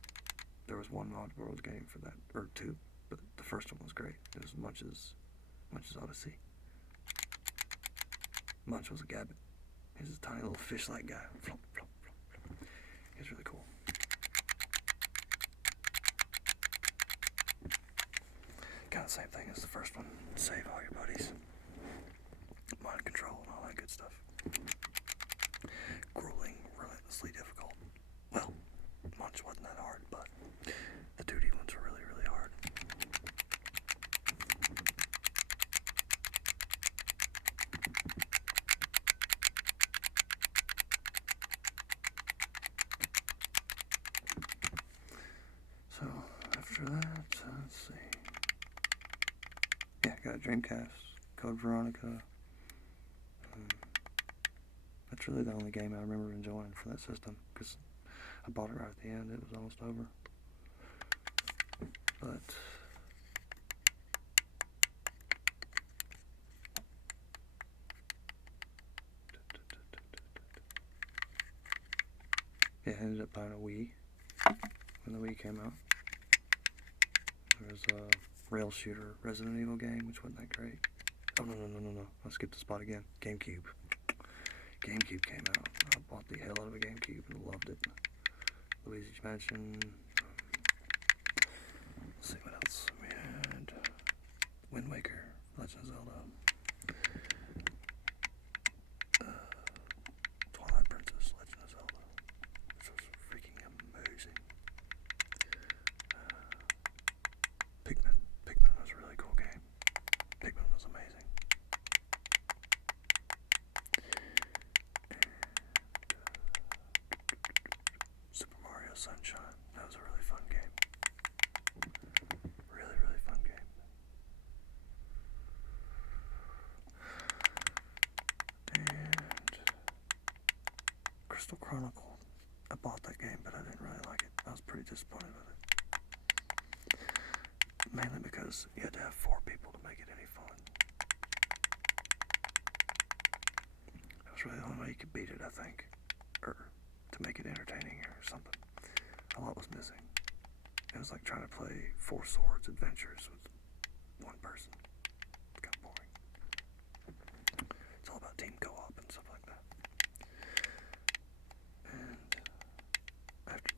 there was one Oddworld game for that, or two. But the first one was great. It was Munch as Odyssey. Munch was a gabbit. He was a tiny little fish-like guy. Flop, flop, flop, flop. He was really cool. Kind of the same thing as the first one. Save all your buddies. Mind control and all that good stuff. Grueling, relentlessly difficult. Well, Munch wasn't that hard, but the 2D ones were really, really hard. So, after that, let's see. Yeah, got a Dreamcast, Code Veronica. That's really the only game I remember enjoying for that system, because I bought it right at the end. It was almost over. But yeah, I ended up buying a Wii when the Wii came out. There was a rail shooter Resident Evil game, which wasn't that great. Oh, no. I skipped a spot again. GameCube. GameCube came out. I bought the hell out of a GameCube and loved it. Luigi's Mansion. Let's see what else we had. Wind Waker. Legend of Zelda. Twilight Princess. Legend of Zelda. Which was freaking amazing. Pikmin. Pikmin was a really cool game. Pikmin was amazing. Super Mario Sunshine. That was a really fun game. Really, really fun game. And Crystal Chronicle. I bought that game, but I didn't really like it. I was pretty disappointed with it. Mainly because you had to have 4 people to make it any fun. That was really the only way you could beat it, I think. Or to make it entertaining or something. A lot was missing. It was like trying to play Four Swords Adventures with one person. It's kind of boring. It's all about team co-op and stuff like that. And after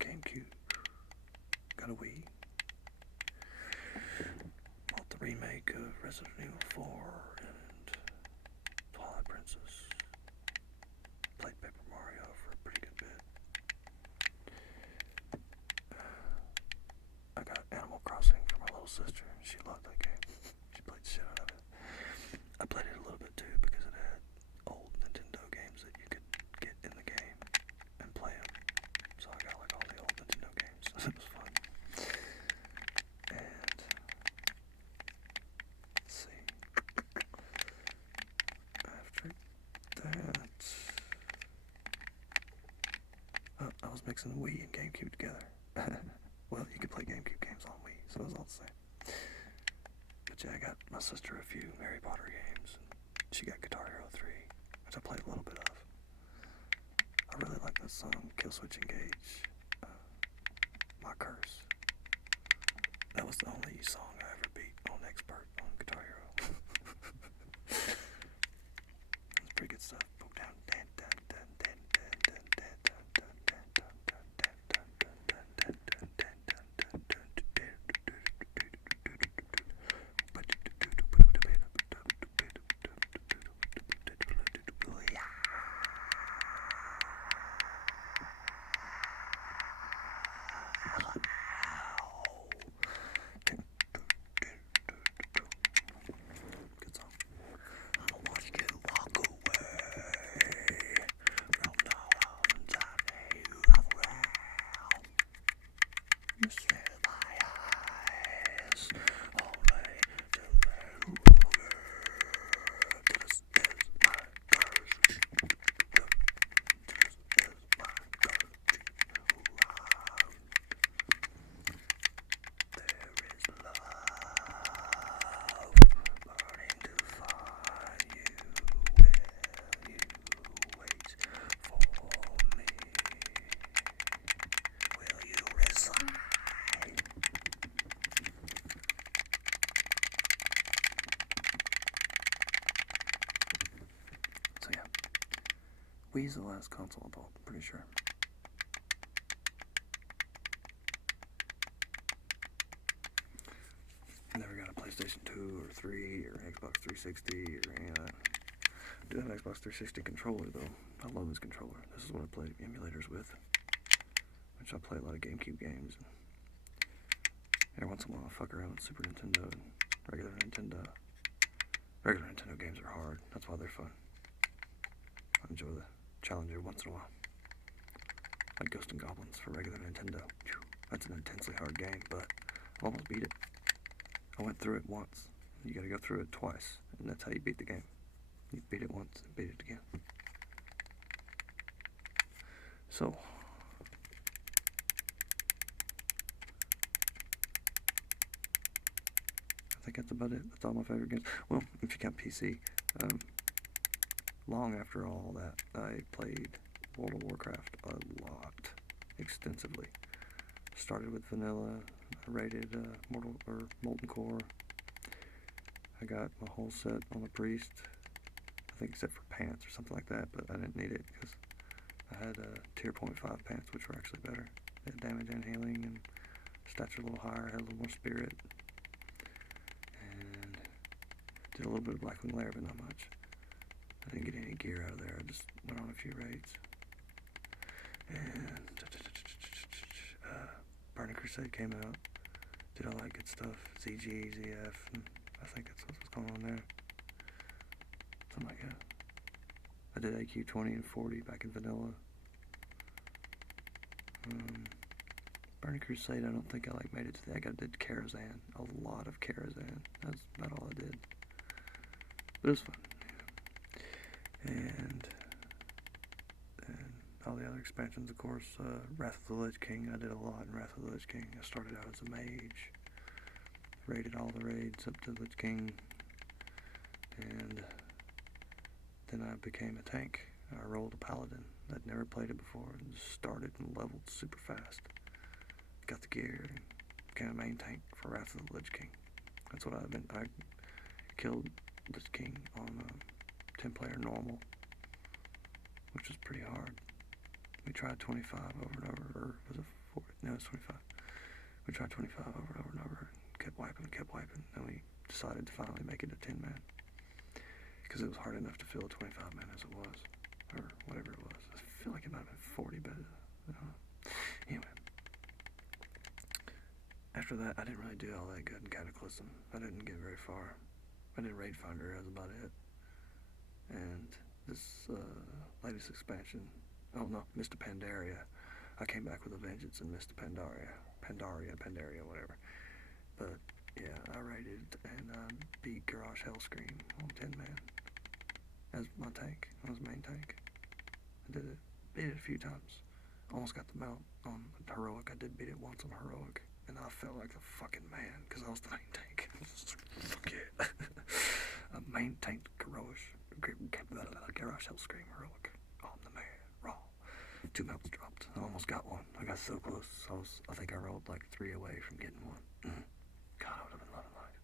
little sister. She loved that game. She played the shit out of it. I played it a little bit too because it had old Nintendo games that you could get in the game and play them. So I got like all the old Nintendo games. It was fun. And let's see. After that, I was mixing Wii and GameCube together. Well, you could play GameCube games on Wii, so it was all the same. But yeah, I got my sister a few Harry Potter games. She got Guitar Hero 3, which I played a little bit of. I really like that song, Killswitch Engage, My Curse. That was the only song I ever beat on Expert on Guitar Hero. It's pretty good stuff. Wii's the last console I bought, I'm pretty sure. I never got a PlayStation 2 or 3 or Xbox 360 or any of that. I do have an Xbox 360 controller though. I love this controller. This is what I play emulators with. Which I play a lot of GameCube games. And every once in a while I fuck around with Super Nintendo and regular Nintendo. Regular Nintendo games are hard. That's why they're fun. I enjoy the challenge every once in a while. Like Ghosts and Goblins for regular Nintendo. That's an intensely hard game, but I almost beat it. I went through it once. You gotta go through it twice, and that's how you beat the game. You beat it once and beat it again. So, I think that's about it. That's all my favorite games. Well, if you count PC, long after all that, I played World of Warcraft a lot, extensively. Started with vanilla, I rated Molten Core. I got my whole set on the Priest, I think except for pants or something like that, but I didn't need it because I had tier 0.5 pants, which were actually better. They had damage and healing, and stats were a little higher, had a little more spirit, and did a little bit of Blackwing Lair, but not much. I didn't get any gear out of there, I just went on a few raids. And Burning Crusade came out, did all that good stuff, ZG, ZF, and I think that's what's going on there. Something like that. I did AQ 20 and 40 back in vanilla. Burning Crusade, I don't think I made it to the egg. I did Karazhan, a lot of Karazhan. That's not all I did, but it was fun. And all the other expansions, of course, Wrath of the Lich King. I did a lot in Wrath of the Lich King. I started out as a mage, raided all the raids up to Lich King, and then I became a tank. I rolled a paladin. I'd never played it before, and just started and leveled super fast. Got the gear, and became a main tank for Wrath of the Lich King. That's what I've been. I killed Lich King on 10-player normal, which was pretty hard. We tried 25 over and over, or was it 40? No, it was 25. We tried 25 over and over and over, and kept wiping, and we decided to finally make it a 10-man. Because it was hard enough to fill a 25-man as it was, or whatever it was. I feel like it might have been 40, but anyway. after that, I didn't really do all that good in Cataclysm. I didn't get very far. I did Raid Finder, that was about it. And this latest expansion, oh no, Mr. Pandaria. I came back with a vengeance and Mr. Pandaria, whatever. But yeah, I raided and beat Garage Hellscream on 10 man. As my tank, that was main tank. I did it, beat it a few times. Almost got the mount on Heroic. I did beat it once on Heroic. And I felt like a fucking man, because I was the main tank. Fuck yeah. A main tank Garage Hellscream Heroic. Oh, I'm the man. Raw. 2 mounts dropped. I almost got one. I got so close. I think I rolled like 3 away from getting one. God, I would have been loving life.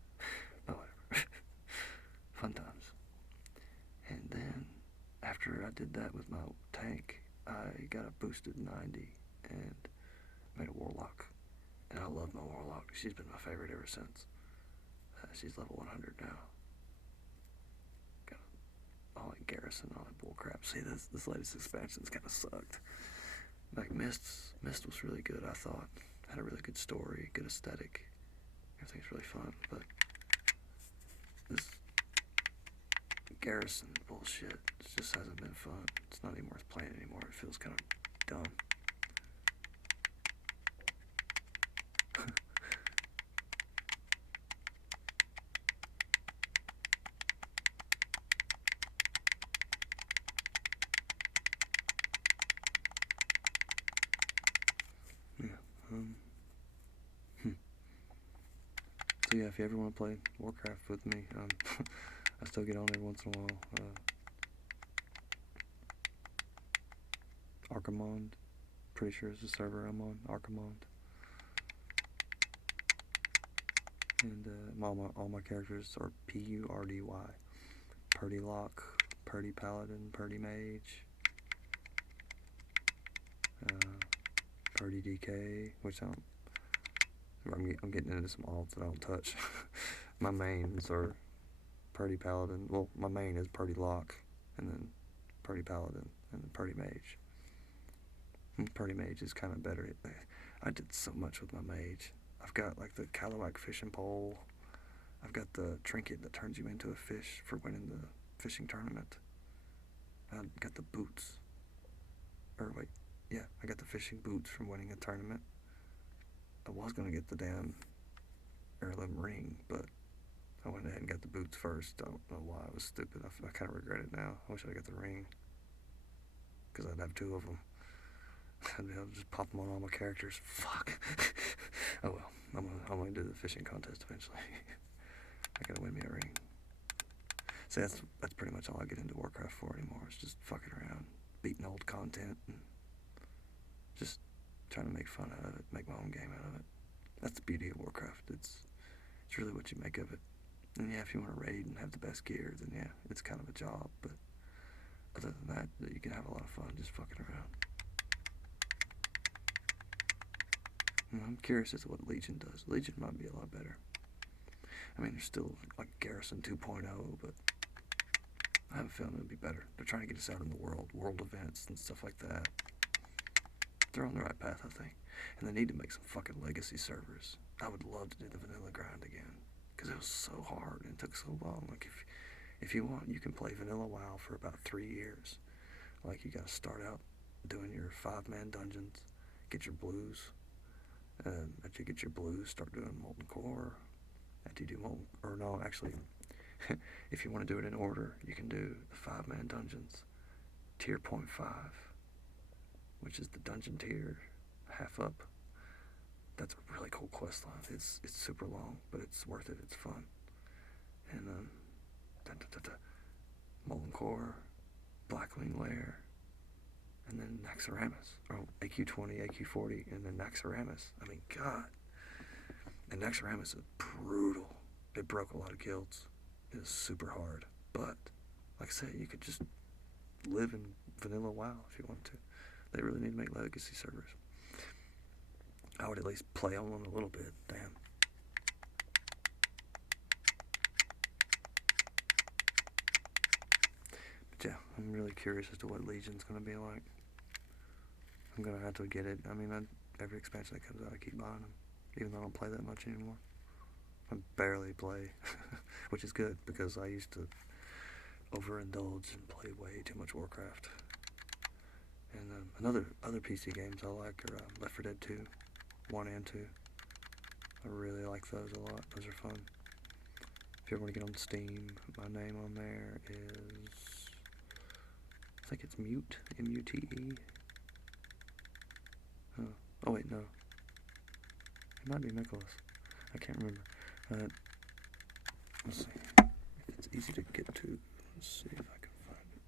But whatever. Fun times. And then, after I did that with my tank, I got a boosted 90 and made a Warlock. And I love my Warlock. She's been my favorite ever since. She's level 100 now. Got all that Garrison, all that bullcrap. See, this latest expansion's kind of sucked. Like, Misc was really good, I thought. Had a really good story, good aesthetic. Everything's really fun, but this Garrison bullshit just hasn't been fun. It's not even worth playing anymore. It feels kind of dumb. So yeah, if you ever want to play Warcraft with me, I still get on every once in a while. Archimond, pretty sure it's the server I'm on, Archimond. And all my characters are Purdy. Purdy Lock, Purdy Paladin, Purdy Mage, Purdy DK, which I'm getting into some alts that I don't touch. My mains are Purdy Paladin. Well, my main is Purdy Lock, and then Purdy Paladin, and then Purdy Mage. And Purdy Mage is kind of better. I did so much with my Mage. I've got like the Callawhack fishing pole. I've got the trinket that turns you into a fish for winning the fishing tournament. I've got the boots. I got the fishing boots from winning a tournament. I was going to get the damn heirloom ring, but I went ahead and got the boots first. I don't know why. I was stupid. I kind of regret it now. I wish I'd got the ring, because I'd have 2 of them. I'd be able to just pop them on all my characters. Fuck. Oh well. I'm going to do the fishing contest eventually. I gotta win me a ring. So that's pretty much all I get into Warcraft for anymore. It's just fucking around, beating old content, and just trying to make fun out of it, make my own game out of it. That's the beauty of Warcraft. It's really what you make of it. And yeah, if you want to raid and have the best gear, then yeah, it's kind of a job. But other than that, you can have a lot of fun just fucking around. And I'm curious as to what Legion does. Legion might be a lot better. I mean, there's still like Garrison 2.0, but I have a feeling it'll be better. They're trying to get us out in the world events and stuff like that. They're on the right path, I think. And they need to make some fucking legacy servers. I would love to do the vanilla grind again, because it was so hard and it took so long. Like, if you want, you can play vanilla WoW for about 3 years. Like, you gotta start out doing your 5-man dungeons, get your blues. After you get your blues, start doing Molten Core. After you do if you want to do it in order, you can do the 5-man dungeons, tier 0.5, which is the dungeon tier, half up. That's a really cool quest line. It's super long, but it's worth it. It's fun. And Molten Core, Blackwing Lair, and then Naxxramas, or AQ20, AQ40, and then Naxxramas. I mean, God. And Naxxramas is brutal. It broke a lot of guilds. It was super hard. But, like I said, you could just live in vanilla WoW if you want to. They really need to make legacy servers. I would at least play on them a little bit. Damn. But yeah, I'm really curious as to what Legion's going to be like. I'm going to have to get it. I mean, every expansion that comes out, I keep buying them. even though I don't play that much anymore. I barely play, which is good because I used to overindulge and play way too much Warcraft. And other PC games I like are Left 4 Dead 2, 1 and 2. I really like those a lot. Those are fun. If you ever want to get on Steam, my name on there is, I think it's Mute, M-U-T-E. Oh wait, no. It might be Nicholas. I can't remember. Let's see. If it's easy to get to, let's see if I can find it.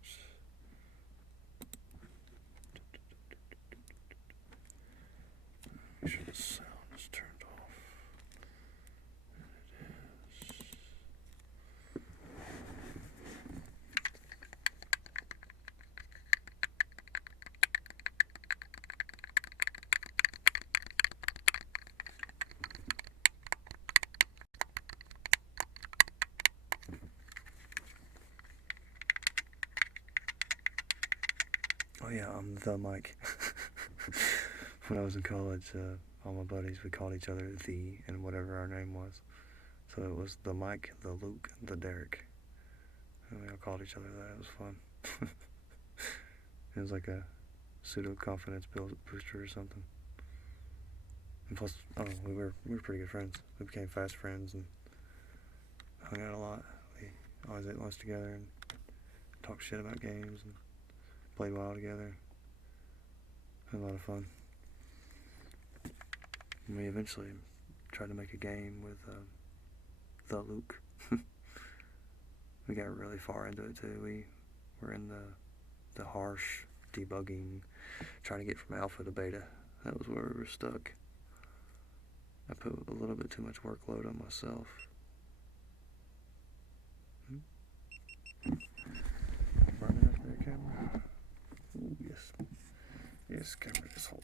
Make sure the sound is turned off. And it is. Oh yeah, the mic. When I was in college, all my buddies, we called each other the and whatever our name was. So it was the Mike, the Luke, the Derek. And we all called each other that. It was fun. It was like a pseudo-confidence booster or something. And plus, I don't know, we were pretty good friends. We became fast friends and hung out a lot. We always ate lunch together and talked shit about games and played WoW together. Had a lot of fun. And we eventually tried to make a game with the Luke. We got really far into it too. We were in the harsh debugging, trying to get from alpha to beta. That was where we were stuck. I put a little bit too much workload on myself. Burning up there, camera. Ooh, yes. Yes, camera, just hold.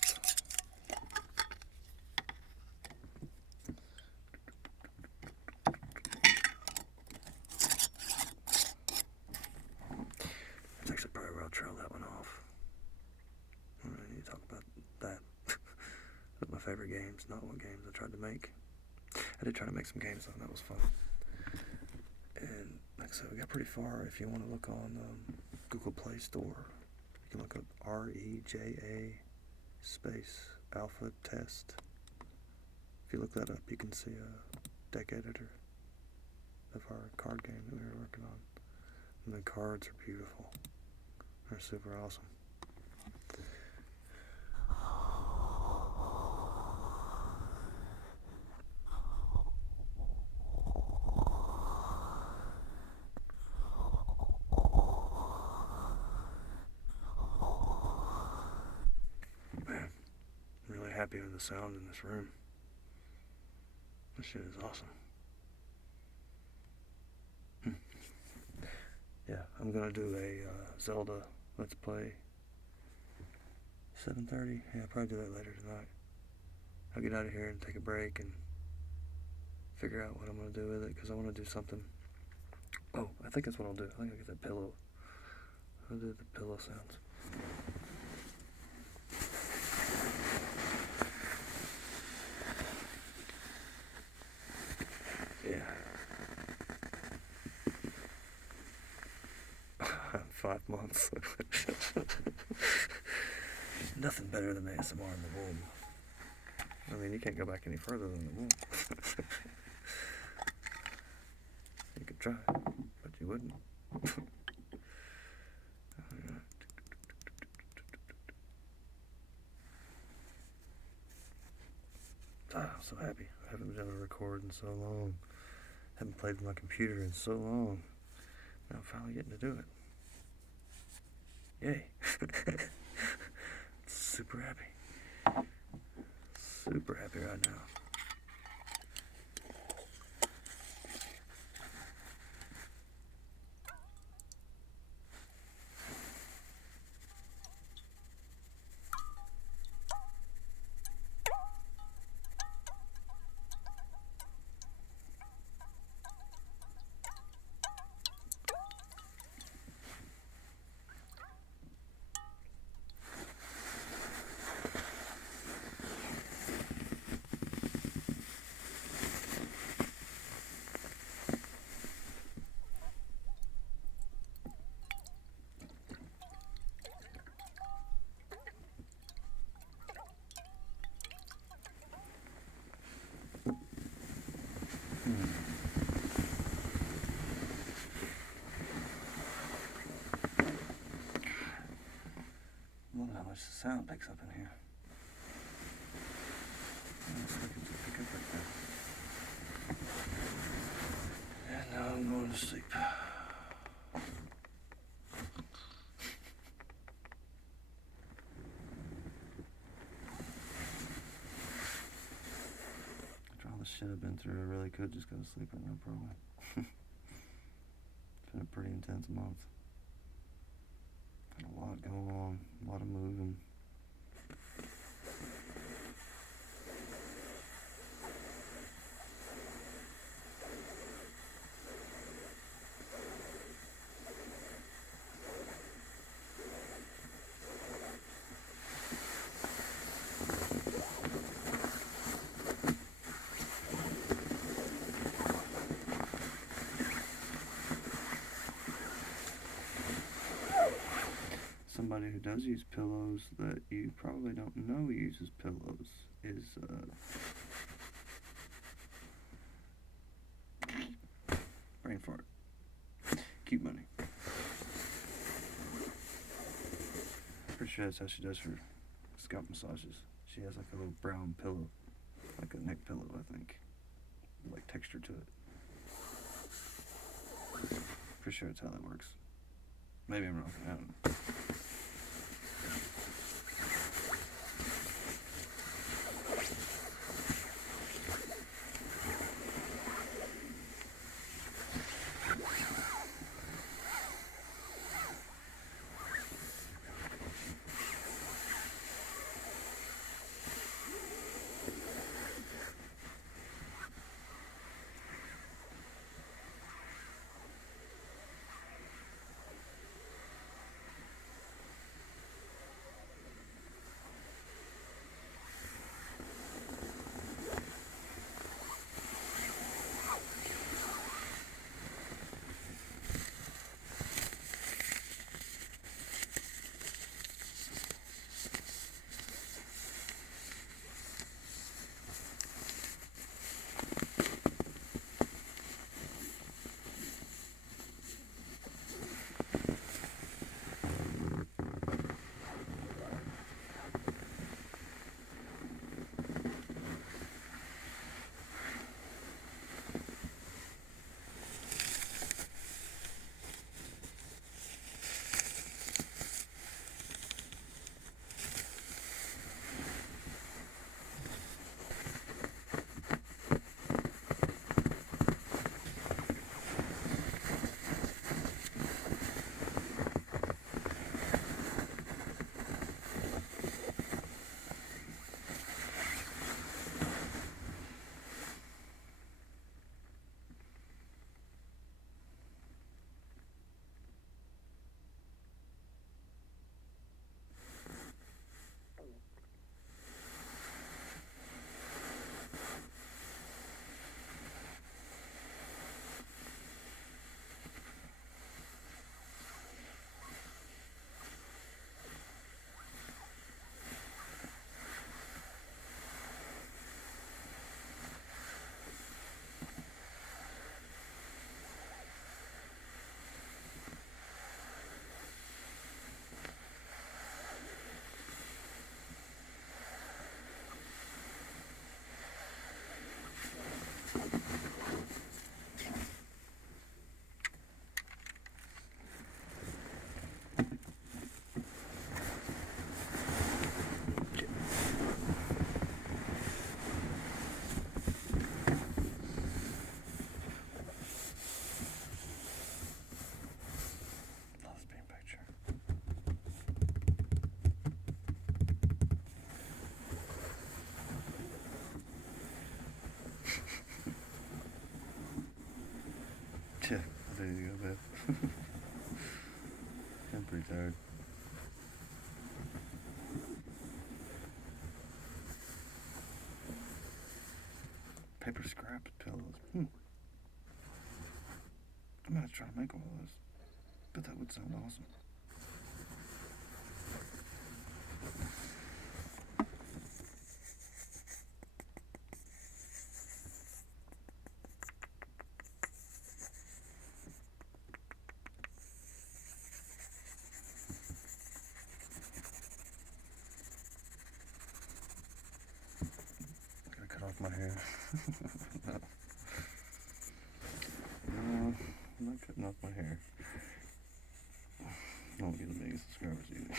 It's actually probably where I'll trail that one off. I don't really need to talk about that. Those are my favorite games, not what games I tried to make. I did try to make some games though, that was fun. And like I said, we got pretty far. If you want to look on Google Play Store, you can look up REJA space alpha test. If you look that up, you can see a deck editor of our card game that we were working on. And the cards are beautiful. They're super awesome. Man, I'm really happy with the sound in this room. This shit is awesome. Yeah, I'm gonna do a Zelda Let's Play. 7:30. Yeah, I'll probably do that later tonight. I'll get out of here and take a break and figure out what I'm gonna do with it, because I want to do something. Oh, I think that's what I'll do. I think I'll get that pillow. I'll do the pillow sounds. Yeah. 5 months. Nothing better than ASMR in the womb. I mean, you can't go back any further than the womb. You could try, but you wouldn't. I'm so happy. I haven't been able to record in so long. Haven't played with my computer in so long. Now I'm finally getting to do it. Yay. Super happy. Super happy right now. much the sound picks up in here. Pick up right there. And now I'm going to sleep. After all the shit I've been through, I really could just go to sleep with no problem. It's been a pretty intense month. Had a lot going on, a lot of moving. Somebody who does use pillows that you probably don't know uses pillows is brain fart. Cute money. Pretty sure that's how she does her scalp massages. She has like a little brown pillow, like a neck pillow, I think, like texture to it. Pretty sure that's how that works. Maybe I'm wrong. I don't know. Yeah, I need to go to bed. I'm pretty tired. Paper scraps pillows. I'm gonna try to make one of those. But that would sound awesome. my hair. No. No, I'm not cutting off my hair. I won't get a million subscribers either.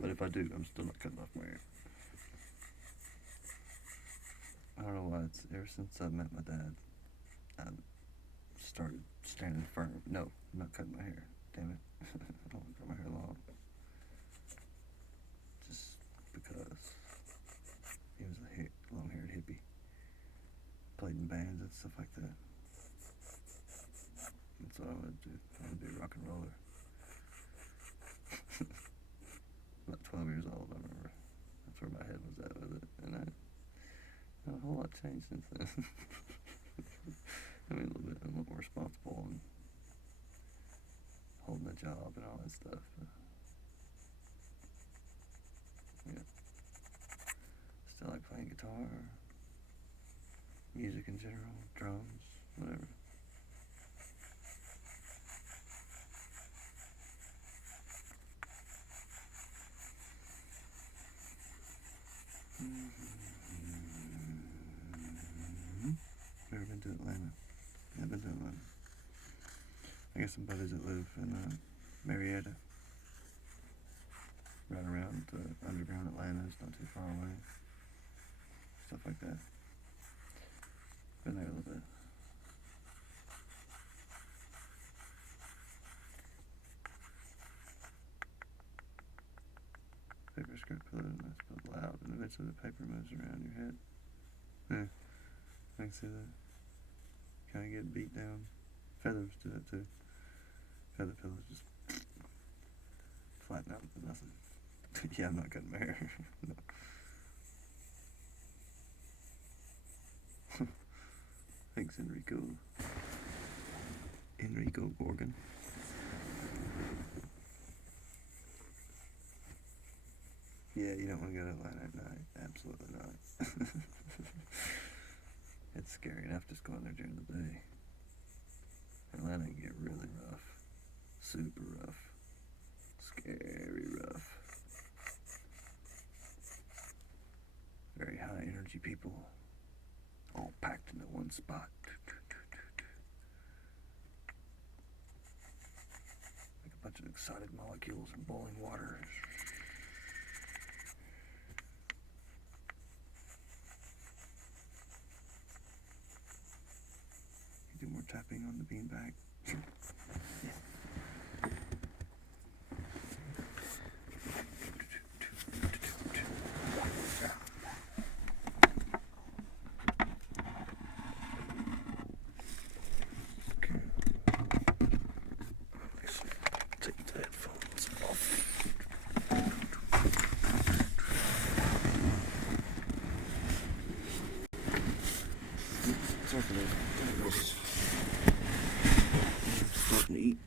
But if I do, I'm still not cutting off my hair. I don't know why, it's ever since I met my dad, I started standing firm. No, I'm not cutting my hair. Damn it. I don't want to cut my hair long. Just because he was a long-haired hippie. Played in bands and stuff like that. That's what I wanted to do. I wanted to be a rock and roller. About 12 years old, I remember. That's where my head was at with it. And a whole lot changed since then. I mean, a little more responsible and holding a job and all that stuff. Yeah. Still like playing guitar, music in general, drums, whatever. Ever been to Atlanta? Yeah, I've been to Atlanta. I got some buddies that live in Marietta. Right around underground Atlanta. It's not too far away. Stuff like that. Been there a little bit. Paper skirt pillow, nice but loud, and eventually the paper moves around your head. Yeah, I can see that. Kind of get beat down. Feathers do that too. Feather pillows just flatten out to nothing. Yeah, I'm not cutting my hair. No. Thanks, Enrico. Enrico Gorgon. Yeah, you don't want to go to Atlanta at night. Absolutely not. It's scary enough just going there during the day. Atlanta can get really rough. Super rough. Scary rough. Very high energy people. All packed into one spot. Like a bunch of excited molecules in boiling water. Do more tapping on the beanbag. Yeah. Okay. Take the headphones off. Sorry for that. Starting to eat.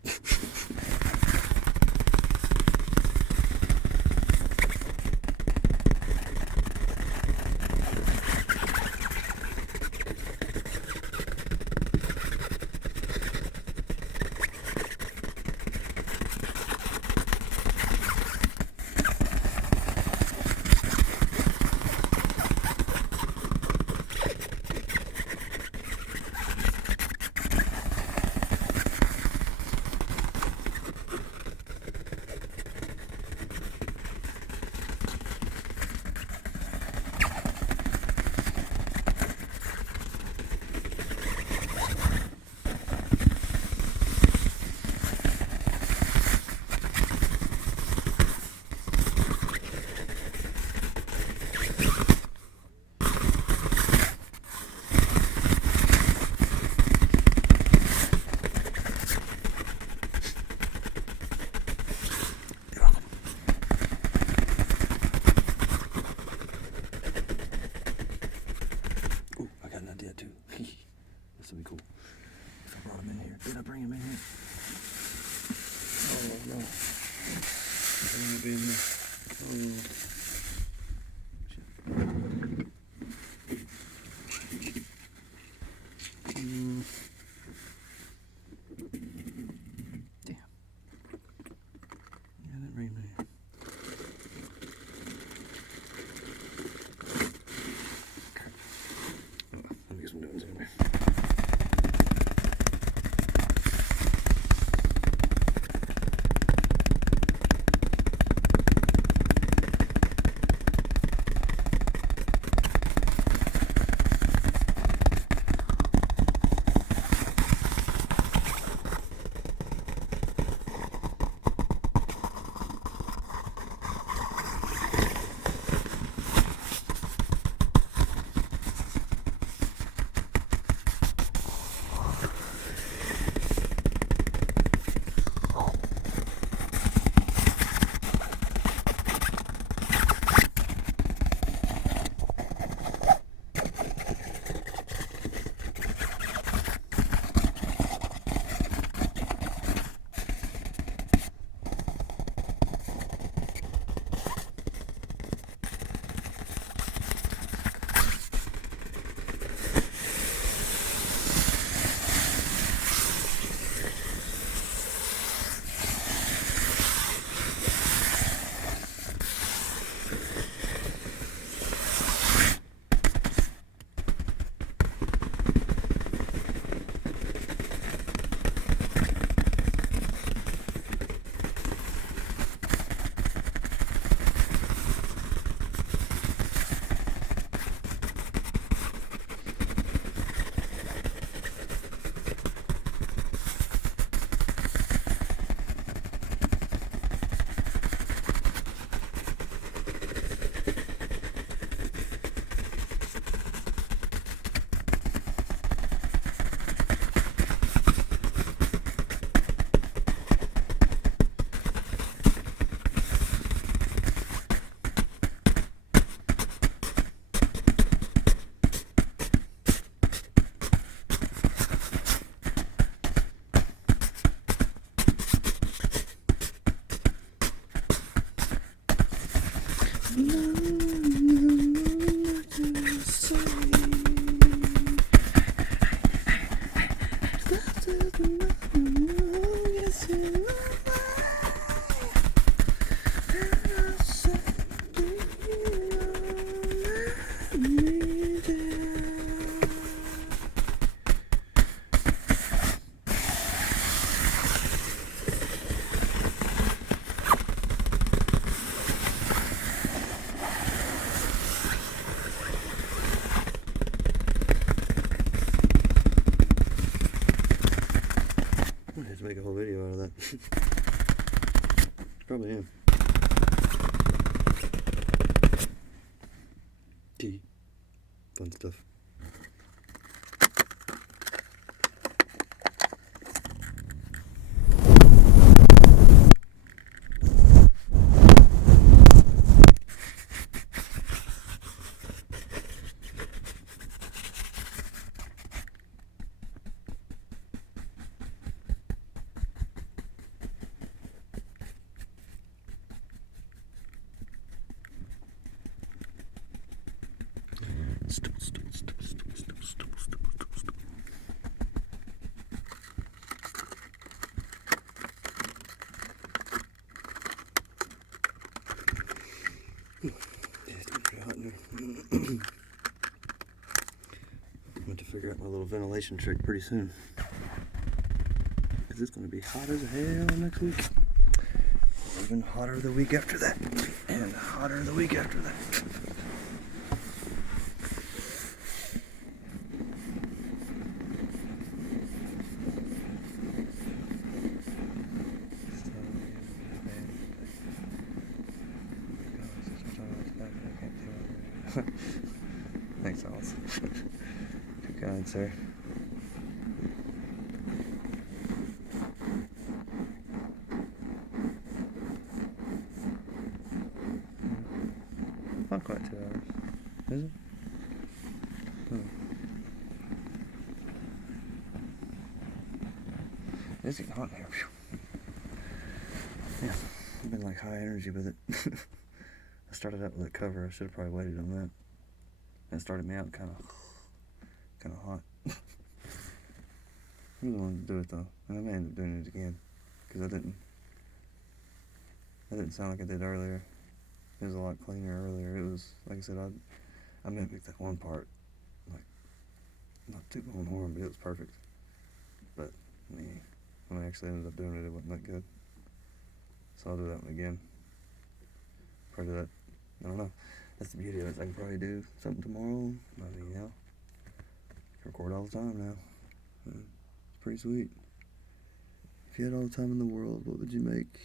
This will be cool. If I brought him in here. Did I bring him in here? Oh, no. Bring him in there. Oh. Damn. Yeah, I didn't bring him in here. Make a whole video out of that. Probably am. Tea. Fun stuff. I'm going to figure out my little ventilation trick pretty soon, because it's going to be hot as hell next week, even hotter the week after that, and hotter the week after that. Thanks, Alice. Too kind, sir. Not quite 2 hours, is it? It's getting hot in here. Yeah, I've been like high energy with it. I started out with a cover. I should have probably waited on that. That started me out kind of hot. I really wanted to do it though, and I may end up doing it again, because I didn't sound like I did earlier. It was a lot cleaner earlier. It was, like I said, I mimicked that one part, like, not too on horn, but it was perfect. But when I actually ended up doing it, it wasn't that good. So I'll do that one again. Probably do that. I don't know. That's the beauty of it. I can probably do something tomorrow. I mean, yeah. Record all the time now. It's pretty sweet. If you had all the time in the world, what would you make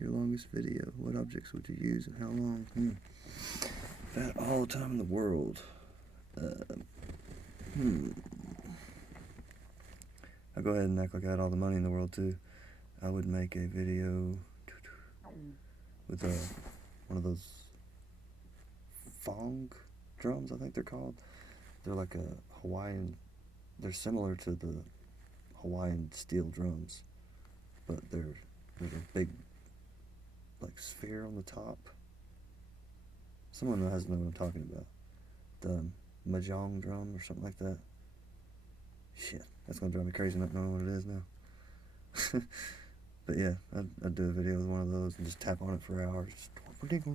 your longest video? What objects would you use and how long? If I had all the time in the world, I'll go ahead and act like I had all the money in the world too. I would make a video with one of those Fong drums, I think they're called. They're like a Hawaiian, they're similar to the Hawaiian steel drums, but there's a big like sphere on the top. Someone who has know what I'm talking about. The mahjong drum or something like that. Shit, that's gonna drive me crazy not knowing what it is now. But yeah, I'd do a video with one of those and just tap on it for hours, because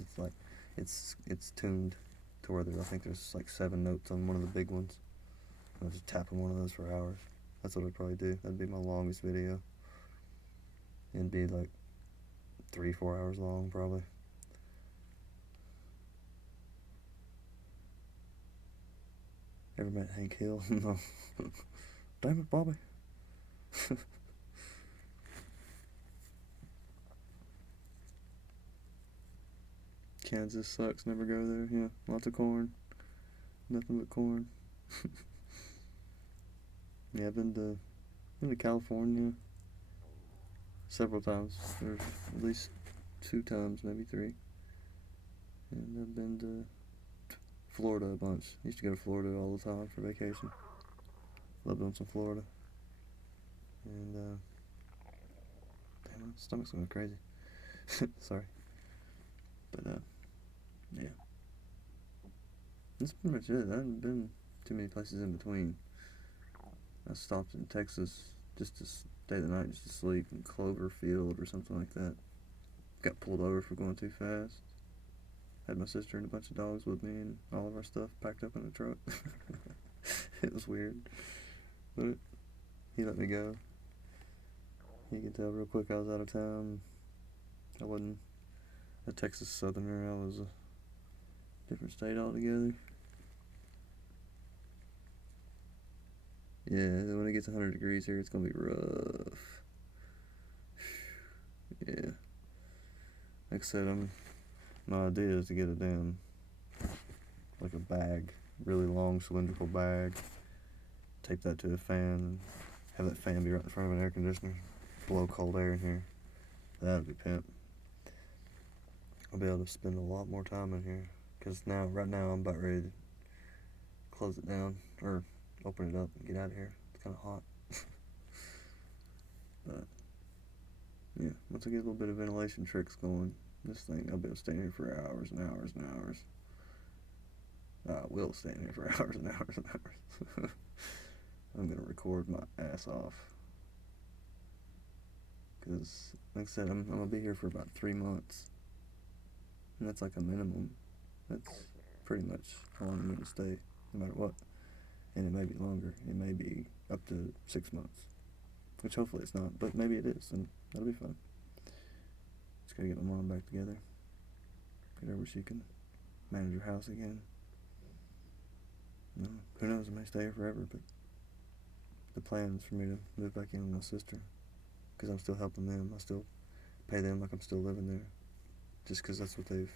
it's like it's tuned to where I think there's like 7 notes on one of the big ones. I'll just tap on one of those for hours. That's what I'd probably do. That'd be my longest video. It'd be like 3-4 hours long probably. Ever met Hank Hill? No. Damn it, Bobby. Kansas sucks, never go there. Yeah, lots of corn. Nothing but corn. Yeah, I've been to California several times. There's at least 2 times, maybe 3. And I've been to Florida a bunch. I used to go to Florida all the time for vacation. Loved going to Florida. And damn, my stomach's going crazy. Sorry. But, yeah. That's pretty much it. I haven't been too many places in between. I stopped in Texas just to stay the night, just to sleep in Cloverfield or something like that. Got pulled over for going too fast. Had my sister and a bunch of dogs with me and all of our stuff packed up in the truck. It was weird. But he let me go. You could tell real quick I was out of town. I wasn't a Texas Southerner. I was a different state altogether. Yeah, when it gets 100 degrees here, it's gonna be rough. Yeah. Like I said, my idea is to get it down like a bag, really long cylindrical bag. Tape that to a fan and have that fan be right in front of an air conditioner. Blow cold air in here. That'd be pimp. I'll be able to spend a lot more time in here. Because right now, I'm about ready to close it down or open it up and get out of here. It's kind of hot. But, yeah, once I get a little bit of ventilation tricks going, this thing, I'll be able to stay in here for hours and hours and hours. I will stay in here for hours and hours and hours. I'm going to record my ass off. Because, like I said, I'm going to be here for about 3 months. And that's like a minimum. That's pretty much how long I'm going to stay, no matter what. And it may be longer. It may be up to 6 months. Which hopefully it's not, but maybe it is, and that'll be fun. Just gotta get my mom back together. Get her where she can manage her house again. No, who knows, I may stay here forever, but the plan is for me to move back in with my sister. Because I'm still helping them. I still pay them like I'm still living there. Just because that's what they've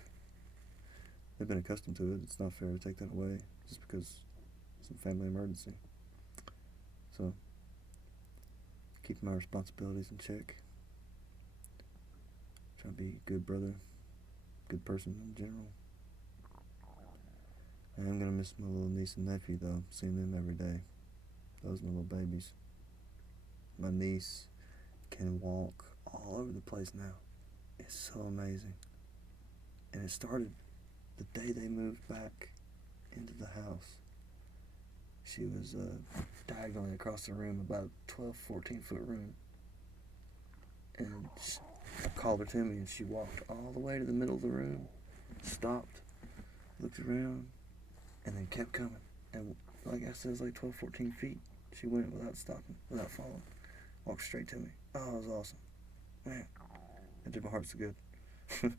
been accustomed to it. It's not fair to take that away just because it's a family emergency. So, keep my responsibilities in check. Try to be a good brother, good person in general. I am going to miss my little niece and nephew, though, seeing them every day. Those are my little babies. My niece can walk all over the place now. It's so amazing. And it started the day they moved back into the house. She was diagonally across the room, about a 12, 14-foot room. And I called her to me, and she walked all the way to the middle of the room, stopped, looked around, and then kept coming. And like I said, it was like 12, 14 feet. She went without stopping, without falling. Walked straight to me. Oh, it was awesome. Man, it did my heart so good. I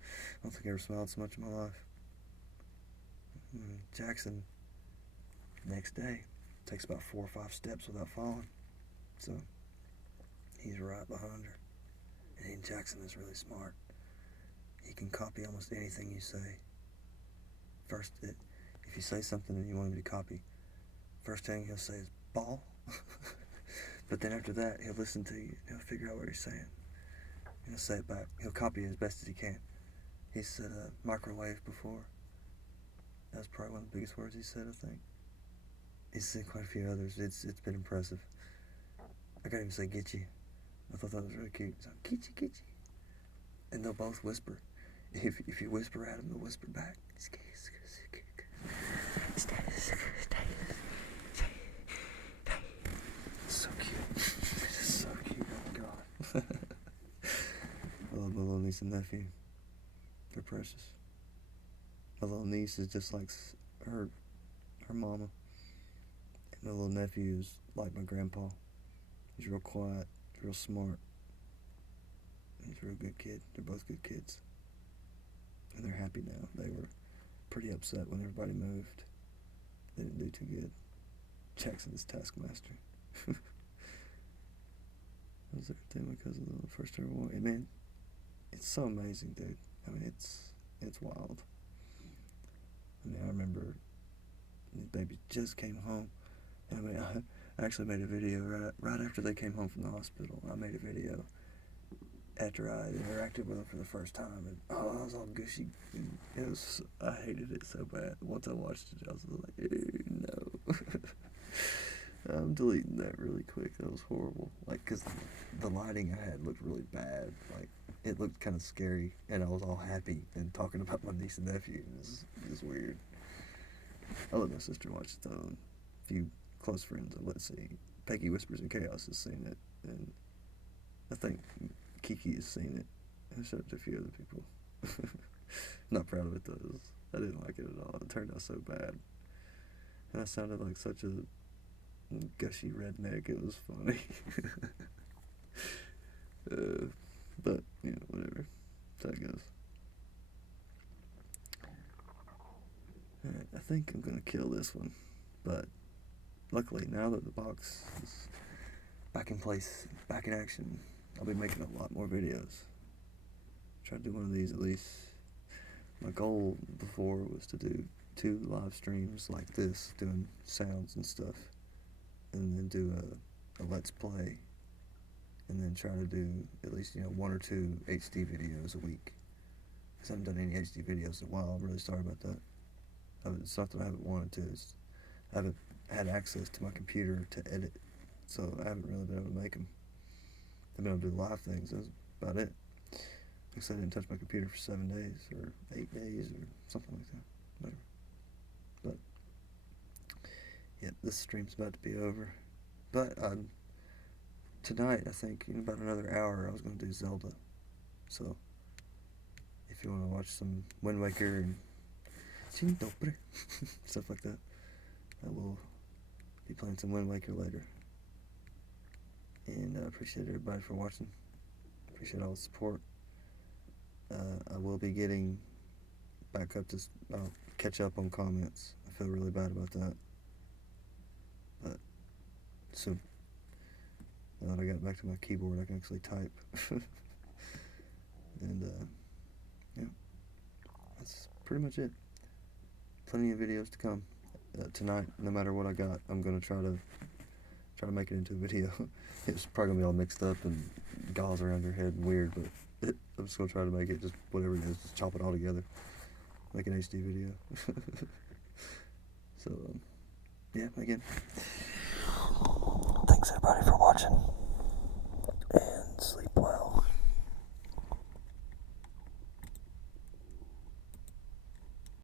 don't think I ever smiled so much in my life. Jackson, next day, takes about 4 or 5 steps without falling. So, he's right behind her. And Jackson is really smart. He can copy almost anything you say. First, if you say something and you want him to copy, first thing he'll say is, ball. But then after that, he'll listen to you. He'll figure out what you're saying. He'll say it back. He'll copy it as best as he can. He said microwave before. That was probably one of the biggest words he said, I think. He's said quite a few others. It's been impressive. I can't even say get you. I thought that was really cute. So, get you. And they'll both whisper. If you whisper at them, they'll whisper back. So cute. It's just so cute. Oh, God. I love my little niece and nephew. They're precious. My little niece is just like her mama. And my little nephew is like my grandpa. He's real quiet, real smart. He's a real good kid. They're both good kids. And they're happy now. They were pretty upset when everybody moved. They didn't do too good. Jackson is taskmaster. I was there to tell my cousin the first ever war. And man, it's so amazing, dude. I mean, it's wild. I mean, I remember the baby just came home. And I mean, I actually made a video right after they came home from the hospital. I made a video after I interacted with them for the first time, and I was all gushy. I hated it so bad. Once I watched it, I was like, no. I'm deleting that really quick. That was horrible. Like, cause the lighting I had looked really bad. Like, it looked kind of scary, and I was all happy and talking about my niece and nephew. It was weird. I let my sister watch it though. A few close friends of Let's See. Peggy Whispers in Chaos has seen it, and I think Kiki has seen it. I showed it to a few other people. Not proud of it though. I didn't like it at all. It turned out so bad. And I sounded like such a gushy redneck. It was funny. But, you know, whatever. That's how it goes. Alright, I think I'm gonna kill this one. But, luckily, now that the box is back in place, back in action, I'll be making a lot more videos. Try to do one of these at least. My goal before was to do 2 live streams like this, doing sounds and stuff, and then do a Let's Play, and then try to do at least, you know, 1 or 2 HD videos a week. Because I haven't done any HD videos in a while. I'm really sorry about that. It's not that I haven't wanted to, I haven't had access to my computer to edit, so I haven't really been able to make them. I've been able to do live things, that's about it. Like I said, I didn't touch my computer for 7 days, or 8 days, or something like that. Whatever. But, yeah, this stream's about to be over. But, tonight, I think, in about another hour, I was going to do Zelda. So, if you want to watch some Wind Waker and stuff like that, I will be playing some Wind Waker later. And I appreciate everybody for watching. Appreciate all the support. I will be getting back up to, catch up on comments. I feel really bad about that. But, soon. Now that I got back to my keyboard, I can actually type. And, yeah. That's pretty much it. Plenty of videos to come. Tonight, no matter what I got, I'm going to try to make it into a video. It's probably going to be all mixed up and gauze around your head and weird, but I'm just going to try to make it just whatever it is, just chop it all together. Make an HD video. So, yeah, again, thanks everybody for watching.